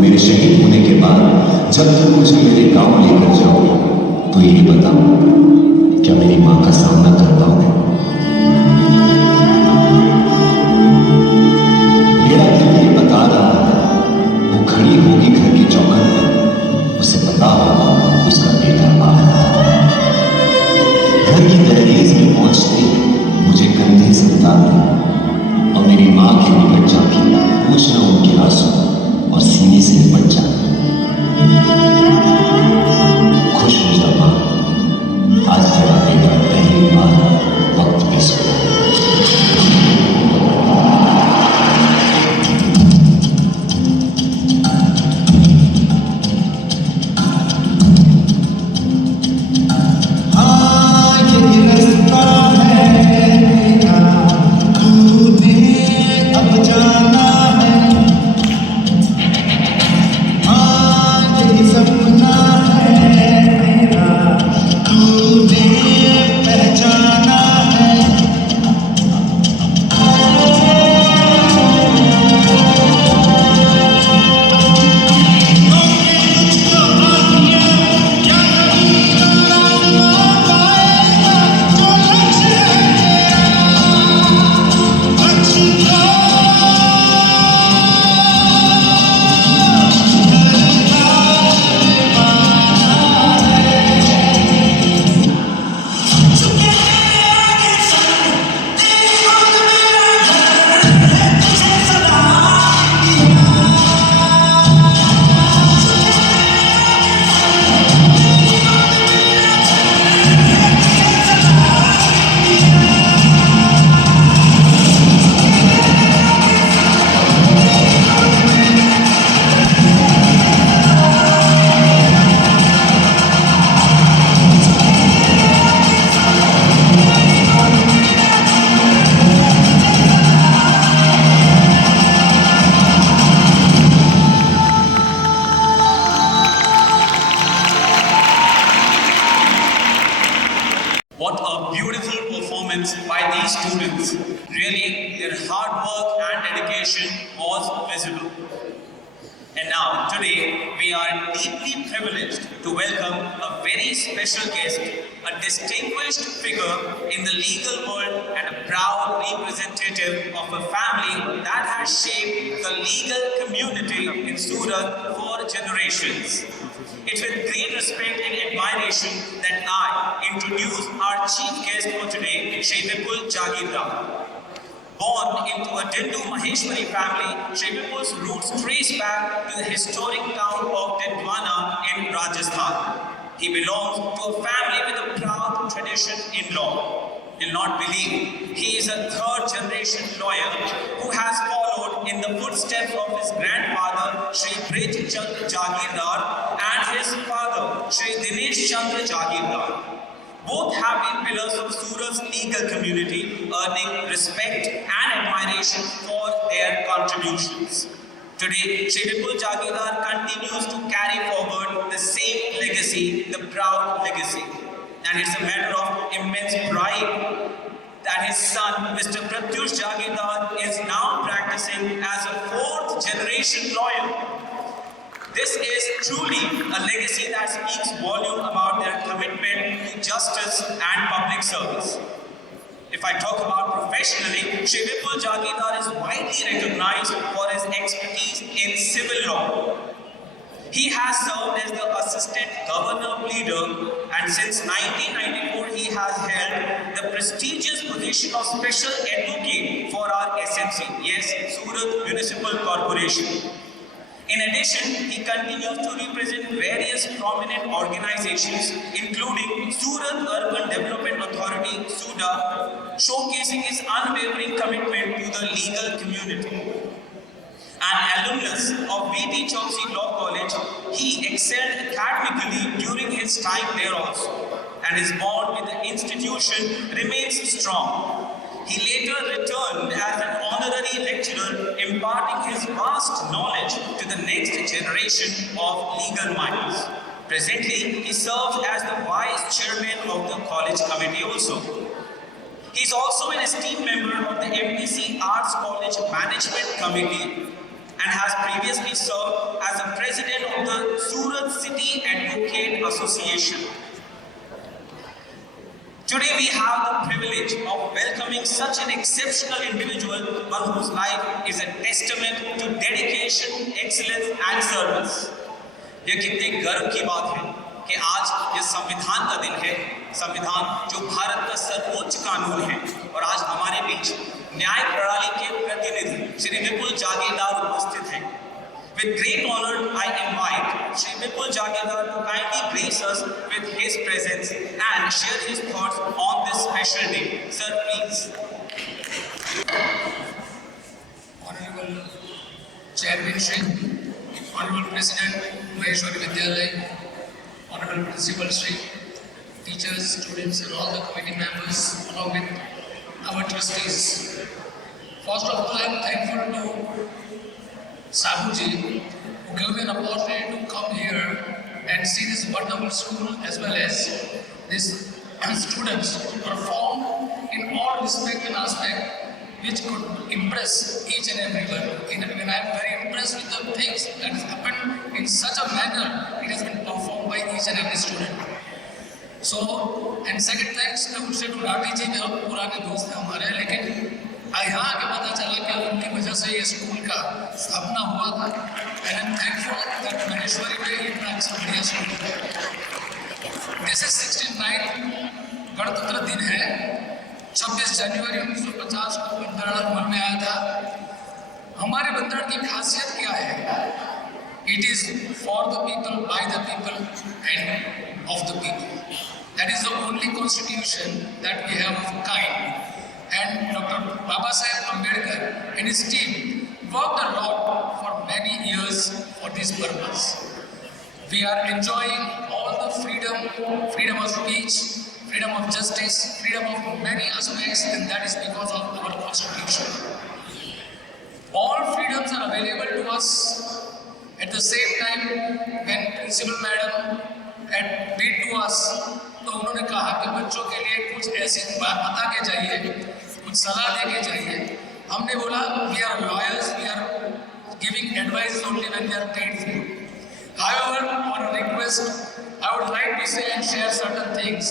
मेरे शहीद होने के बाद जब तुम मुझे मेरे गांव लेकर जाओ तो ये बताओ, क्या मेरी मां का सामना कर पाओगे? मेरा दिल ये बता रहा है, वो खड़ी होगी घर की चौखट पर, उसे पता होगा उसका बेटा आ रहा है। घर की दहलीज में पहुंचते मुझे कंधे से उतारना और मेरी माँ के निकट जाके पूछना उनके आंसू और सीने से निपट जाना। खुश हो जा माँ, आज तेरा बेटा पहली बार वक्त पे सोया। What a beautiful performance by these students. Really, their hard work and dedication was visible. And now, today, we are deeply privileged to welcome a very special guest, a distinguished figure in the legal world and a proud representative of a family that has shaped the legal community in Surat for generations. It's with great respect and admiration that I introduce our chief guest for today, Shri Vipul Jagirdar. Born into a Dindu Maheshwari family, Shri Vipul's roots trace back to the historic town of Dindwana in Rajasthan. He belongs to a family with a proud tradition in law. You'll not believe, he is a third-generation lawyer who has followed in the footsteps of his grandfather, Shri Brij Chand Jagirdar, and his father, Shri Dinesh Chandra Jagirdar. Both have been pillars of Surat's legal community, earning respect and admiration for their contributions. Today, Shri Vipul Jagirdar continues to carry forward the same legacy, the proud legacy. And it's a matter of immense pride that his son, Mr. Pratyush Jagirdar, is now practicing as a fourth-generation lawyer. This is truly a legacy that speaks volume about their commitment to justice and public service. If I talk about professionally, Shri Vipul Jagirdar is widely recognized for his expertise in civil law. He has served as the Assistant Governor Pleader, and since 1994 he has held the prestigious position of Special Advocate for our SMC, yes, Surat Municipal Corporation. In addition, he continues to represent various prominent organizations, including Surat Urban Development Authority, SUDA, showcasing his unwavering commitment to the legal community. An alumnus of V.T. Chauksy Law College, he excelled academically during his time there also, and his bond with the institution remains strong. He later returned as an honorary lecturer, imparting his vast knowledge to the next generation of legal minds. Presently, he serves as the vice chairman of the college committee also. He is also an esteemed member of the MPC Arts College Management Committee and has previously served as the president of the Surat City Advocate Association. Today we have the privilege of welcoming such an exceptional individual, one whose life is a testament to dedication, excellence and service. ये कितने गर्व की बात है कि आज ये संविधान का दिन है, संविधान जो भारत का सर्वोच्च कानून है, और आज हमारे बीच न्याय प्रणाली के प्रतिनिधि श्री विपुल जागीरदार उपस्थित हैं. With great honor, I invite Shri Vipul Jagirdar to kindly grace us with his presence and share his thoughts on this special day. Sir, please. Honorable Chairman Shri, Honorable President, Maheshwari Vidyalaya, Honorable Principal Shri, teachers, students and all the committee members along with our trustees. First of all, I am thankful to Sabuji, who gave me an opportunity to come here and see this wonderful school as well as these students perform in all respect and aspect which could impress each and everyone. When I am very impressed with the things that has happened in such a manner, it has been performed by each and every student. So, and second thanks to Rathi ji, बहुत पुराने दोस्त हैं हमारे, लेकिन यहाँ आके पता चला कि उनकी वजह से ये स्कूल का स्थापना हुआ था. And I'm thankful that Maheshwari में इतना अच्छा बढ़िया स्कूल है. This is 69 गणतंत्र दिन है. 26 जनवरी 1950 को बंदराड़ा अमल में आया था. हमारे बंदराड़ की खासियत क्या है? It is for the people, by the people and of the people. That is the only constitution that we have of kind. And Dr. Babasaheb Ambedkar and his team worked a lot for many years for this purpose. We are enjoying all the freedom of speech, freedom of justice, freedom of many aspects, and that is because of our constitution. All freedoms are available to us. At the same time, when Principal Madam had bid to us, तो उन्होंने कहा कि बच्चों के लिए कुछ ऐसी बात बता के जाइए, कुछ सलाह दे के जाइए। हमने बोला we are lawyers, we are giving advice only when we are paid for. However, on a request, I would like to say and share certain things.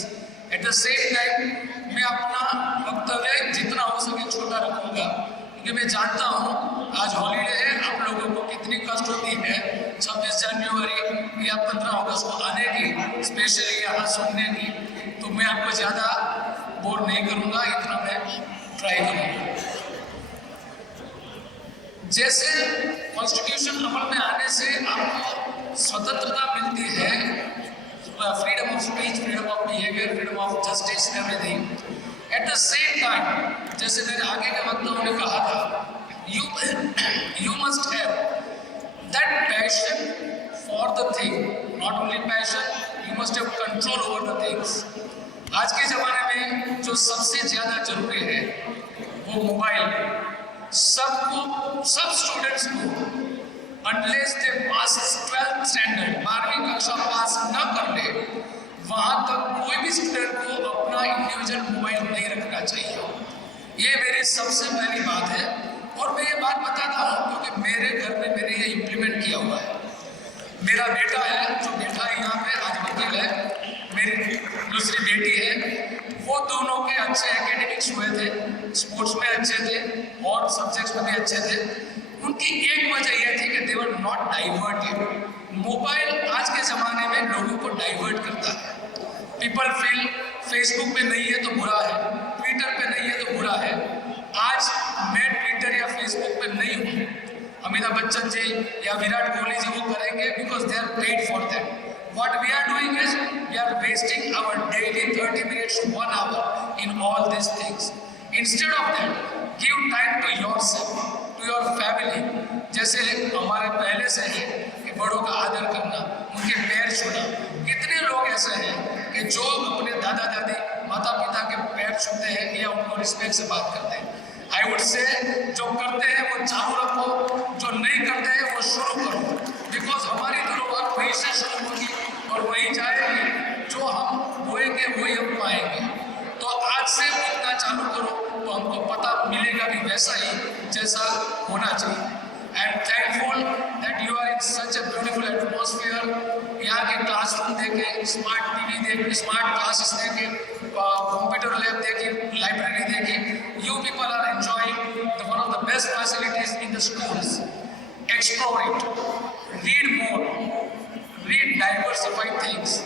At the same time, मैं अपना वक्तव्य जितना हो सके छोटा रखूंगा, क्योंकि मैं जानता हूँ आज हॉलीडे है, आप लोगों को कितनी कष्ट होती है 26 जनवरी या 15 अगस्त को आने की, स्पेशली यहाँ सुनने की। तो मैं आपको ज़्यादा बोर नहीं करूँगा, इतना मैं ट्राई करूँगा। जैसे कॉन्स्टिट्यूशन अमल में आने से आपको स्वतंत्रता मिलती है, freedom of speech, freedom of behaviour, freedom of justice, everything. At the same time, जैसे मेरे आगे के वक्ताओं ने कहा था, you must have that passion for the thing, not only passion, you must have control over the things. आज के ज़माने में जो सबसे ज़्यादा जरूरी है वो मोबाइल। सबको, सब स्टूडेंट्स को unless they pass 12th standard, 12वीं कक्षा पास न कर ले, वहाँ तक कोई भी स्टूडेंट को अपना इंडिविजुअल मोबाइल नहीं रखना चाहिए। ये मेरी सबसे पहली बात है। और मैं ये बात बताता हूँ क्योंकि मेरे घर में मैंने ये इम्प्लीमेंट किया हुआ है। मेरा बेटा है, जो बैठा है यहाँ पे, आज वकील है, मेरी दूसरी बेटी है, वो दोनों के अच्छे एकेडमिक्स हुए थे, स्पोर्ट्स में अच्छे थे और सब्जेक्ट्स में भी अच्छे थे। उनकी एक वजह यह थी कि दे वर नॉट डाइवर्टेड। मोबाइल आज के ज़माने में लोगों को डाइवर्ट करता है। पीपल फील फेसबुक पे नहीं है तो बुरा है, ट्विटर पे नहीं है तो बुरा है। आज मैं ट्विटर या फेसबुक पे नहीं हूँ, अमिताभ बच्चन जी या विराट कोहली जी वो करेंगे because they are paid for that. What we are doing is we are wasting our daily 30 minutes to 1 hour in all these things. Instead of that, give time to yourself, to your family. जैसे हमारे पहले से है कि बड़ों का आदर करना, उनके पैर छूना। कितने लोग ऐसे हैं कि जो अपने दादा दादी माता पिता के पैर छूते हैं या उनको रिस्पेक्ट से बात करते हैं। आई वुड से जो करते हैं वो चालू रखो, जो नहीं करते हैं वो शुरू करो, बिकॉज हमारी धरोहर वहीं से शुरू होगी और वहीं जाएगी। जो हम बोएंगे वही हम पाएंगे। तो आज से उतना चालू करो तो हमको पता मिलेगा भी वैसा ही जैसा होना चाहिए। And thankful that you are in such a beautiful atmosphere. यहाँ के क्लासरूम देखे, स्मार्ट टीवी देखे, स्मार्ट क्लासेस देखे, कंप्यूटर लैब देखी, लाइब्रेरी देखी। You people are enjoying one of the best facilities in the schools. Explore it, read more, read diversified things.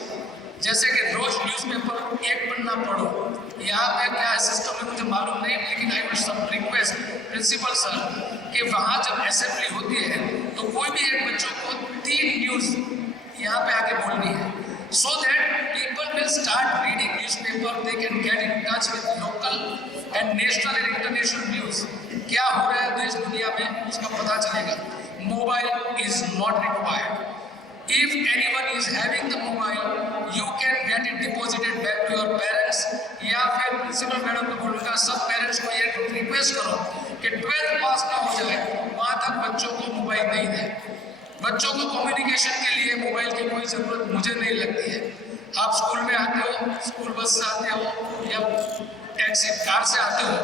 जैसे कि रोज newspaper एक पन्ना पढ़ो। यहाँ पे क्या सिस्टम है मुझे मालूम नहीं, लेकिन I will some request principal sir कि वहाँ जब असेंबली होती है तो कोई भी एक बच्चों को 3 न्यूज़ यहाँ पे आके बोलनी है, so that people will start reading newspaper, they can get in touch with local and national and international news. क्या हो रहा है देश दुनिया में उसका पता चलेगा। Mobile is not required. If anyone is having the mobile, you can get it deposited back to your parents. या फिर प्रिंसिपल मैडम को बोलूँगा सब पेरेंट्स को ये रिक्वेस्ट करो कि 12th पास ना हो जाए वहाँ तक बच्चों को मोबाइल नहीं दें। बच्चों को कम्युनिकेशन के लिए मोबाइल की कोई ज़रूरत मुझे नहीं लगती है। आप स्कूल में आते हो, स्कूल बस से आते हो या टैक्सी कार से आते हो,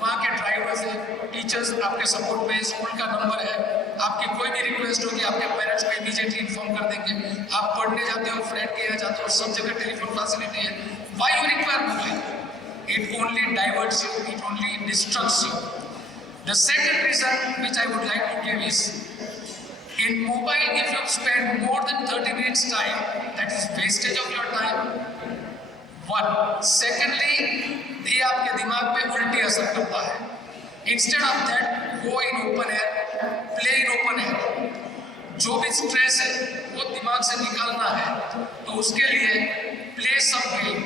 वहाँ के ड्राइवर से टीचर्स आपके सपोर्ट में, स्कूल का नंबर है, आपकी कोई भी रिक्वेस्ट होगी आपके पेरेंट्स को इमीडिएटली इन्फॉर्म कर देंगे। आप पढ़ने जाते हो, फ्रेंड के यहाँ जाते हो, सब जगह टेलीफोन फैसिलिटी है। Why you require mobile? It only diverts you, it only distracts you. The second reason which I would like to give is in mobile if you spend more than 30 minutes time, that is wastage of your time. One. Secondly, ये आपके दिमाग पे उल्टी असर करता है। Instead of that, go in open air, play in open air. जो भी स्ट्रेस है वो दिमाग से निकालना है तो उसके लिए प्ले सम गेम,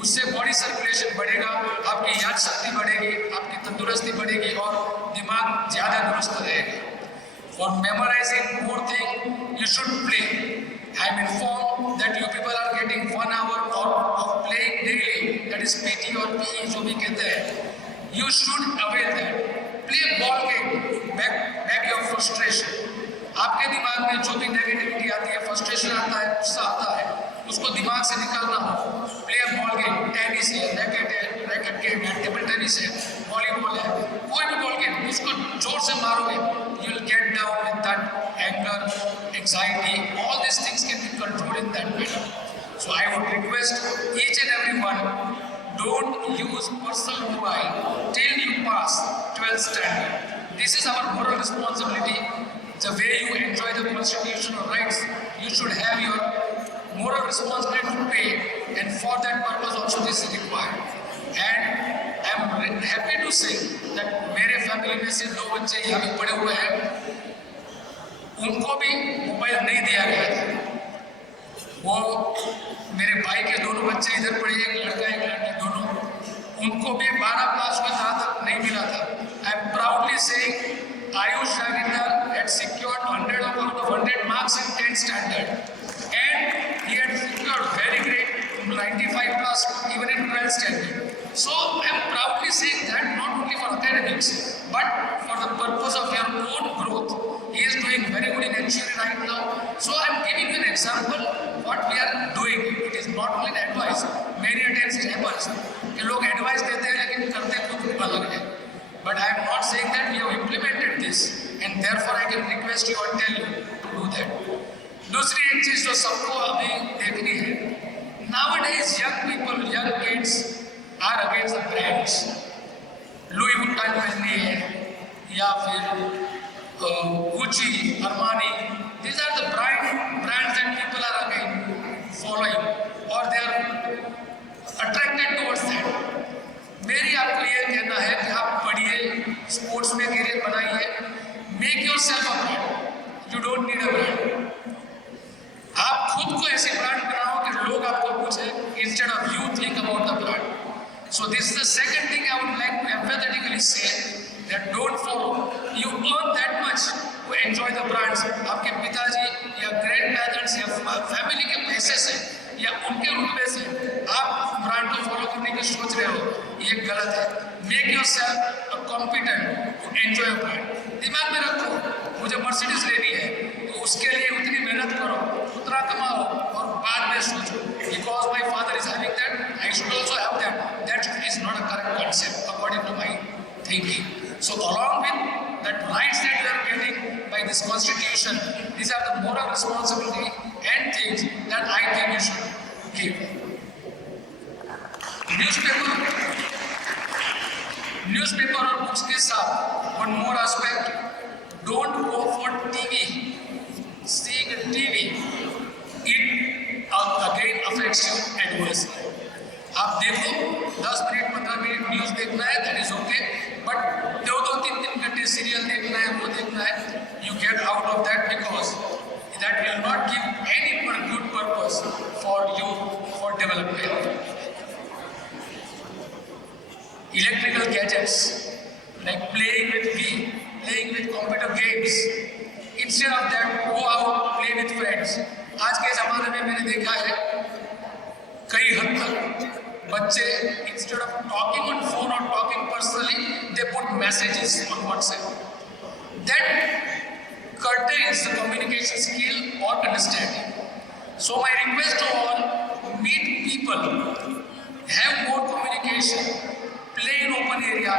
उससे बॉडी सर्कुलेशन बढ़ेगा, आपकी याद शक्ति बढ़ेगी, आपकी तंदुरुस्ती बढ़ेगी और दिमाग ज़्यादा दुरुस्त रहेगा। For memorizing more thing, you should play. I am informed that you people are getting 1 hour of playing daily. That is PT or PE जो भी कहते हैं. You should avail that. Play ball game. Back your frustration. आपके दिमाग में जो भी negativity आती है, फ्रस्ट्रेशन आता है, गुस्सा आता है, उसको दिमाग से निकालना हो, प्ले बॉल टेनिस है, वॉलीबॉल है, कोई भी बॉल गेम, उसको जोर से मारोगे, you will get down with that anger, anxiety, all these things can be controlled in that manner. So I would request each and every one, don't use personal mobile till you pass 12th standard. This is our moral responsibility. The way you enjoy the constitutional rights, you should have your moral responsibility to pay, and for that purpose also this is required. And I am happy to say that मेरे family में से 2 बच्चे यहाँ पे पड़े हुए हैं, उनको भी मोबाइल नहीं दिया गया था। वो मेरे भाई के दोनों बच्चे इधर पड़े, एक लड़का एक लड़की, दोनों, उनको भी 12 पास हुआ था तक नहीं मिला था। I am proudly saying Ayush Jagirdar had secured 100 out of 100 marks in 10th standard, and he had secured very great 95 plus even in 12th standard. So I am proudly saying that not only for academics but for the purpose of your own growth. He is doing very good in engineering right now. So I am giving you an example what we are doing. It is not only an advice. Many times it happens कि लोग advice देते हैं लेकिन करते खुद अलग है. But I am not saying that we have implemented this, and therefore I can request you and tell you to do that. दूसरी एक चीज जो सबको अभी देखनी है, nowadays young people, young kids are against the brands. Louis Vuitton पहननी है या फिर Gucci, Armani. These are the brands that people are again following, or they are attracted towards that. मेरी आपको ये कहना है कि आप पढ़िए, स्पोर्ट्स में करियर बनाइए, make yourself a brand, you don't need a brand. आप खुद को ऐसे ब्रांड बनाओ कि लोग आपको पूछे, instead of you think about the brand. So this is the second thing I would like to emphatically say, that don't follow, you earn that much to enjoy the brands. आपके पिताजी या grand parents या family के पैसे से या उनके रुपए से आप ब्रांड को फॉलो करने की सोच रहे हो, ये गलत है। Make yourself a competent to enjoy brand. दिमाग में रखो, मुझे मर्सिडीज लेनी है तो उसके लिए उतनी मेहनत करो, उतना कमाओ और बाद में सोचो because my father is having that, I should also have that. That is not a correct concept according to my thinking. So along with that rights that you are getting by this constitution, these are the moral responsibility and things that I think you should give. Newspaper और books के साथ one more aspect, don't go for TV. Seeing TV, it again affects you adversely. आप देखो 10 minute 15 minute news देखना है, that is okay, but 2-3 घंटे serial देखना है, वो देखना है, you get out of that because that will not give any good purpose for you for development. Electrical gadgets like playing with computer games, instead of that go out play with friends. आज के ज़माने में मैंने देखा है कई हद तक बच्चे instead of talking on phone or talking personally, they put messages on WhatsApp. That curtails the communication skill or understanding. So my request to all, meet people, have more communication, play in open area,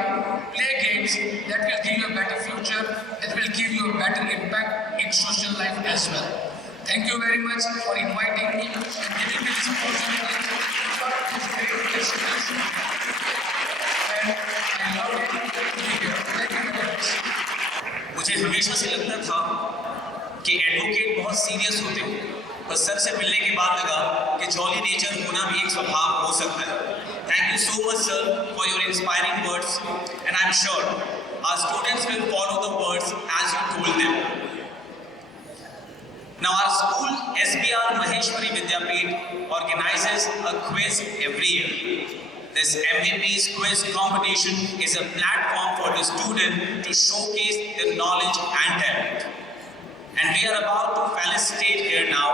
play games that will give you a better future, that will give you a better impact in social life as well. Thank you very much for inviting me and giving me this opportunity for this great presentation. And I love it to be here. Thank you very much. मुझे हमेशा से लगता था कि advocate बहुत serious होते हैं, पर सर से मिलने के बाद लगा कि जॉली नेचर होना भी एक स्वभाव हो सकता है। Thank you so much, sir, for your inspiring words, and I'm sure our students will follow the words as you told them. Now, our school, SBR Maheshwari Vidyapeeth, organizes a quiz every year. This MVP's quiz competition is a platform for the student to showcase their knowledge and talent. And we are about to felicitate here now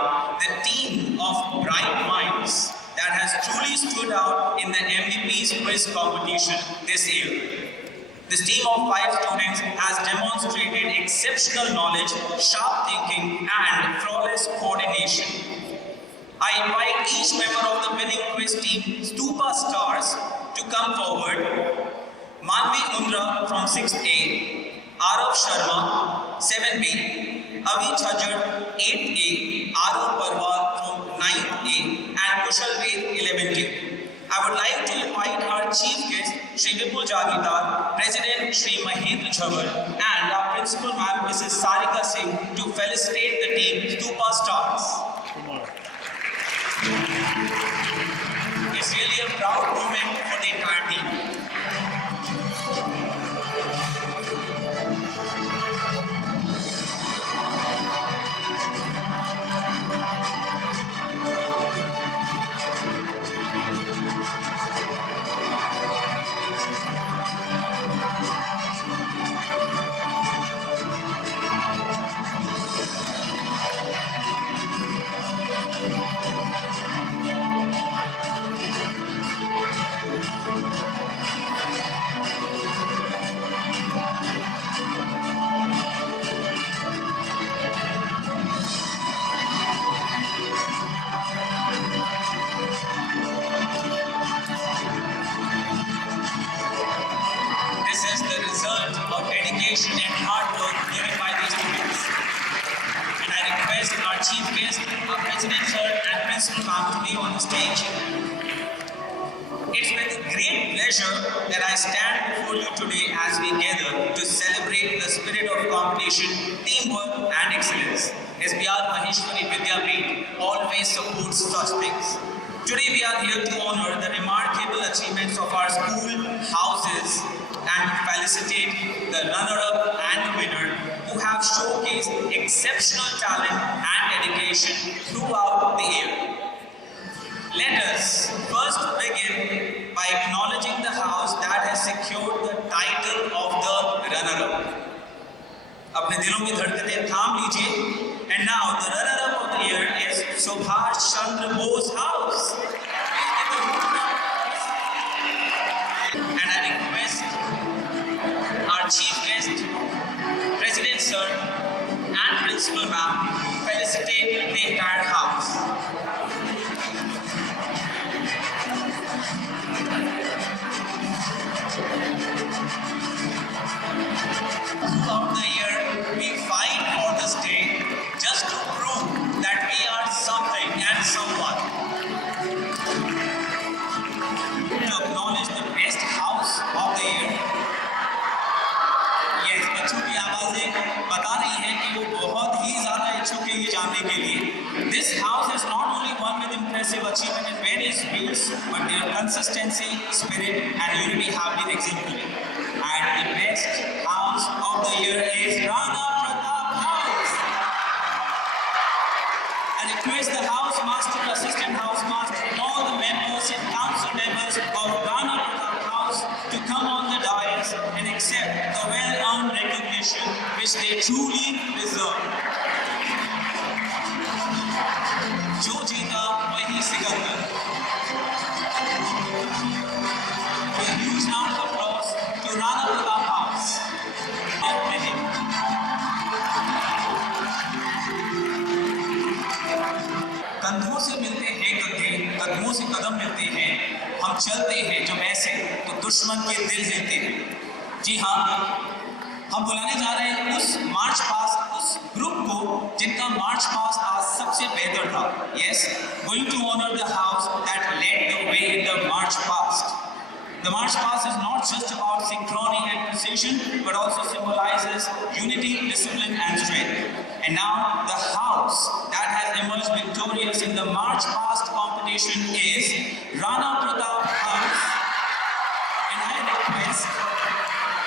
the team of bright minds that has truly stood out in the MVP's quiz competition this year. This team of 5 students has demonstrated exceptional knowledge, sharp thinking, and flawless coordination. I invite each member of the winning quiz team, superstars, to come forward. Manvi Undra from 6th A, Arav Sharma 7B, Avi Chajad 8A, Arav Parwar from 9th A, and Kushal Ved 11D. I would like to invite our chief guest, Shri Vipul Jagitar, President Shri Mahendra Jhavar, and our principal ma'am, Mrs. Sarika Singh, to felicitate the team Stupa Stars. It's really a proud moment for the entire team. This is the result of dedication and hard work given by these students. And I request our chief guest, our president sir and principal ma'am to be on the stage. It's with great pleasure that I stand before you today as we gather to celebrate the spirit of competition, teamwork and excellence. SBR Maheshwari Vidyapeeth always supports such things. Today we are here to honor the remarkable achievements of our school, houses, and felicitate the runner-up and the winner who have showcased exceptional talent and dedication throughout the year. Let us first begin by acknowledging the house that has secured the title of the runner-up. अपने दिलों की धड़कनें थाम लीजिए. And now the runner-up of the year is Subhash Chandra Bose House. And I request our chief guest, President Sir and Principal Ma'am to felicitate the entire house. Throughout the year, we fight for this day just to prove that we are something and someone. To acknowledge the best house of the year. Yes, बच्चों की आवाजें बता रही हैं कि वो बहुत ही ज़्यादा इच्छुक हैं ये जानने के लिए. This house is not only one with impressive achievement in various fields, but their consistency, spirit, and unity have been exemplary. And the best house of the year is Rana Pratap House. I request the house master, assistant house master, and all the members and council members of Rana Pratap House to come on the dais and accept the well-earned recognition which they truly deserve. जो जीता वही Sikandar. A huge round of applause to Rana Pratap House. कंधों से मिलते हैं कंधे, कदमों से कदम मिलते हैं. हम चलते हैं जब ऐसे तो दुश्मन के दिल हिलते हैं. जी हाँ, हम बुलाने जा रहे हैं उस मार्च पास्ट, उस ग्रुप को जिनका मार्च पास्ट आज सबसे बेहतर था. Yes, going to honor the house that led the way in the march past. The march past is not just about synchrony and precision, but also symbolizes unity, discipline, and strength. And now, the house that has emerged victorious in the march past competition is Rana Pratap House. And I request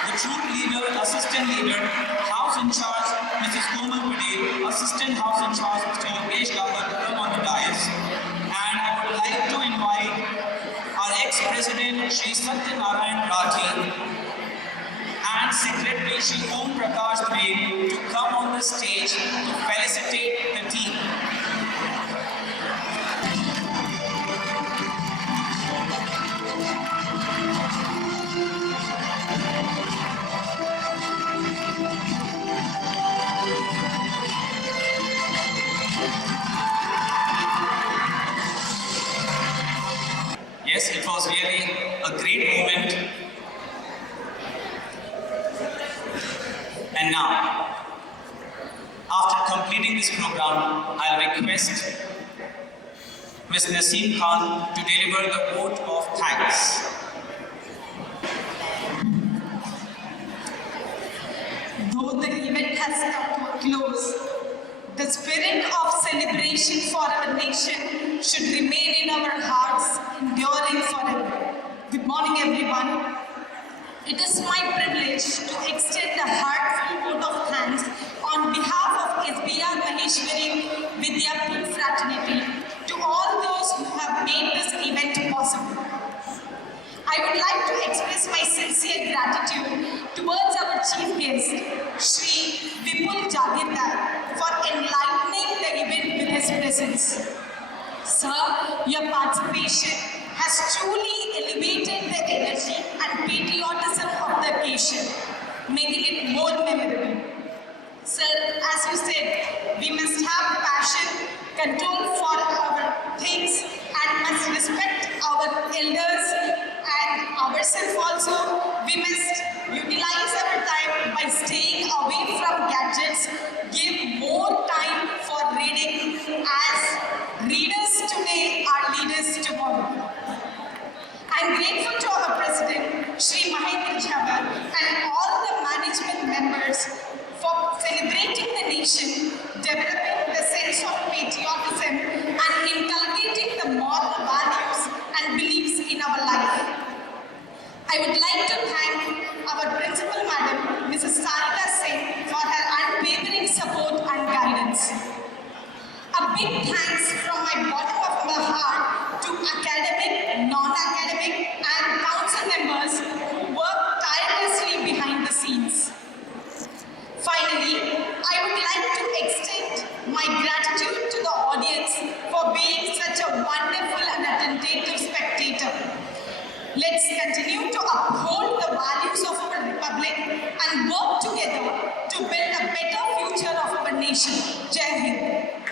the troop leader, assistant leader, house in charge, Mrs. Komal Patel, assistant house in charge, Mr. Yogesh Gawar, to come on the dais. And I would like to invite our ex-president, Shri Satyanarayan Rathi, and Secretary Shri Om Prakash Dve to come on the stage to felicitate the team. Yes, it was really a great moment And now, after completing this program, I'll request Ms. Naseem Khan to deliver the vote of thanks. Though the event has come to a close, the spirit of celebration for our nation should remain in our hearts, enduring forever. Good morning, everyone. It is my privilege to extend a heartfelt vote of thanks on behalf of SBR Maheshwari Vidyapith Fraternity to all those who have made this event possible. I would like to express my sincere gratitude towards our chief guest, Shri Vipul Jagirdar, for enlightening the event with his presence. Sir, your participation has truly elevated the energy and patriotism of the occasion, making it more memorable. Sir, as you said, we must have passion, control for our things, and must respect our elders and ourselves also. We must utilize our time by staying away from gadgets, give more time for reading, as readers today are leaders tomorrow. I am grateful to our President, Shri Mahendra Jhavar, and all the management members for celebrating the nation, developing the sense of patriotism, and inculcating the moral values and beliefs in our life. I would like to thank our Principal Madam, Mrs. Sarika Singh, for her unwavering support and guidance. A big thanks from my bottom of my heart to academic, non-academic, and council members who work tirelessly behind the scenes. Finally, I would like to extend my gratitude to the audience for being such a wonderful and attentive spectator. Let's continue to uphold the values of our republic and work together to build a better future of our nation. Jai Hind.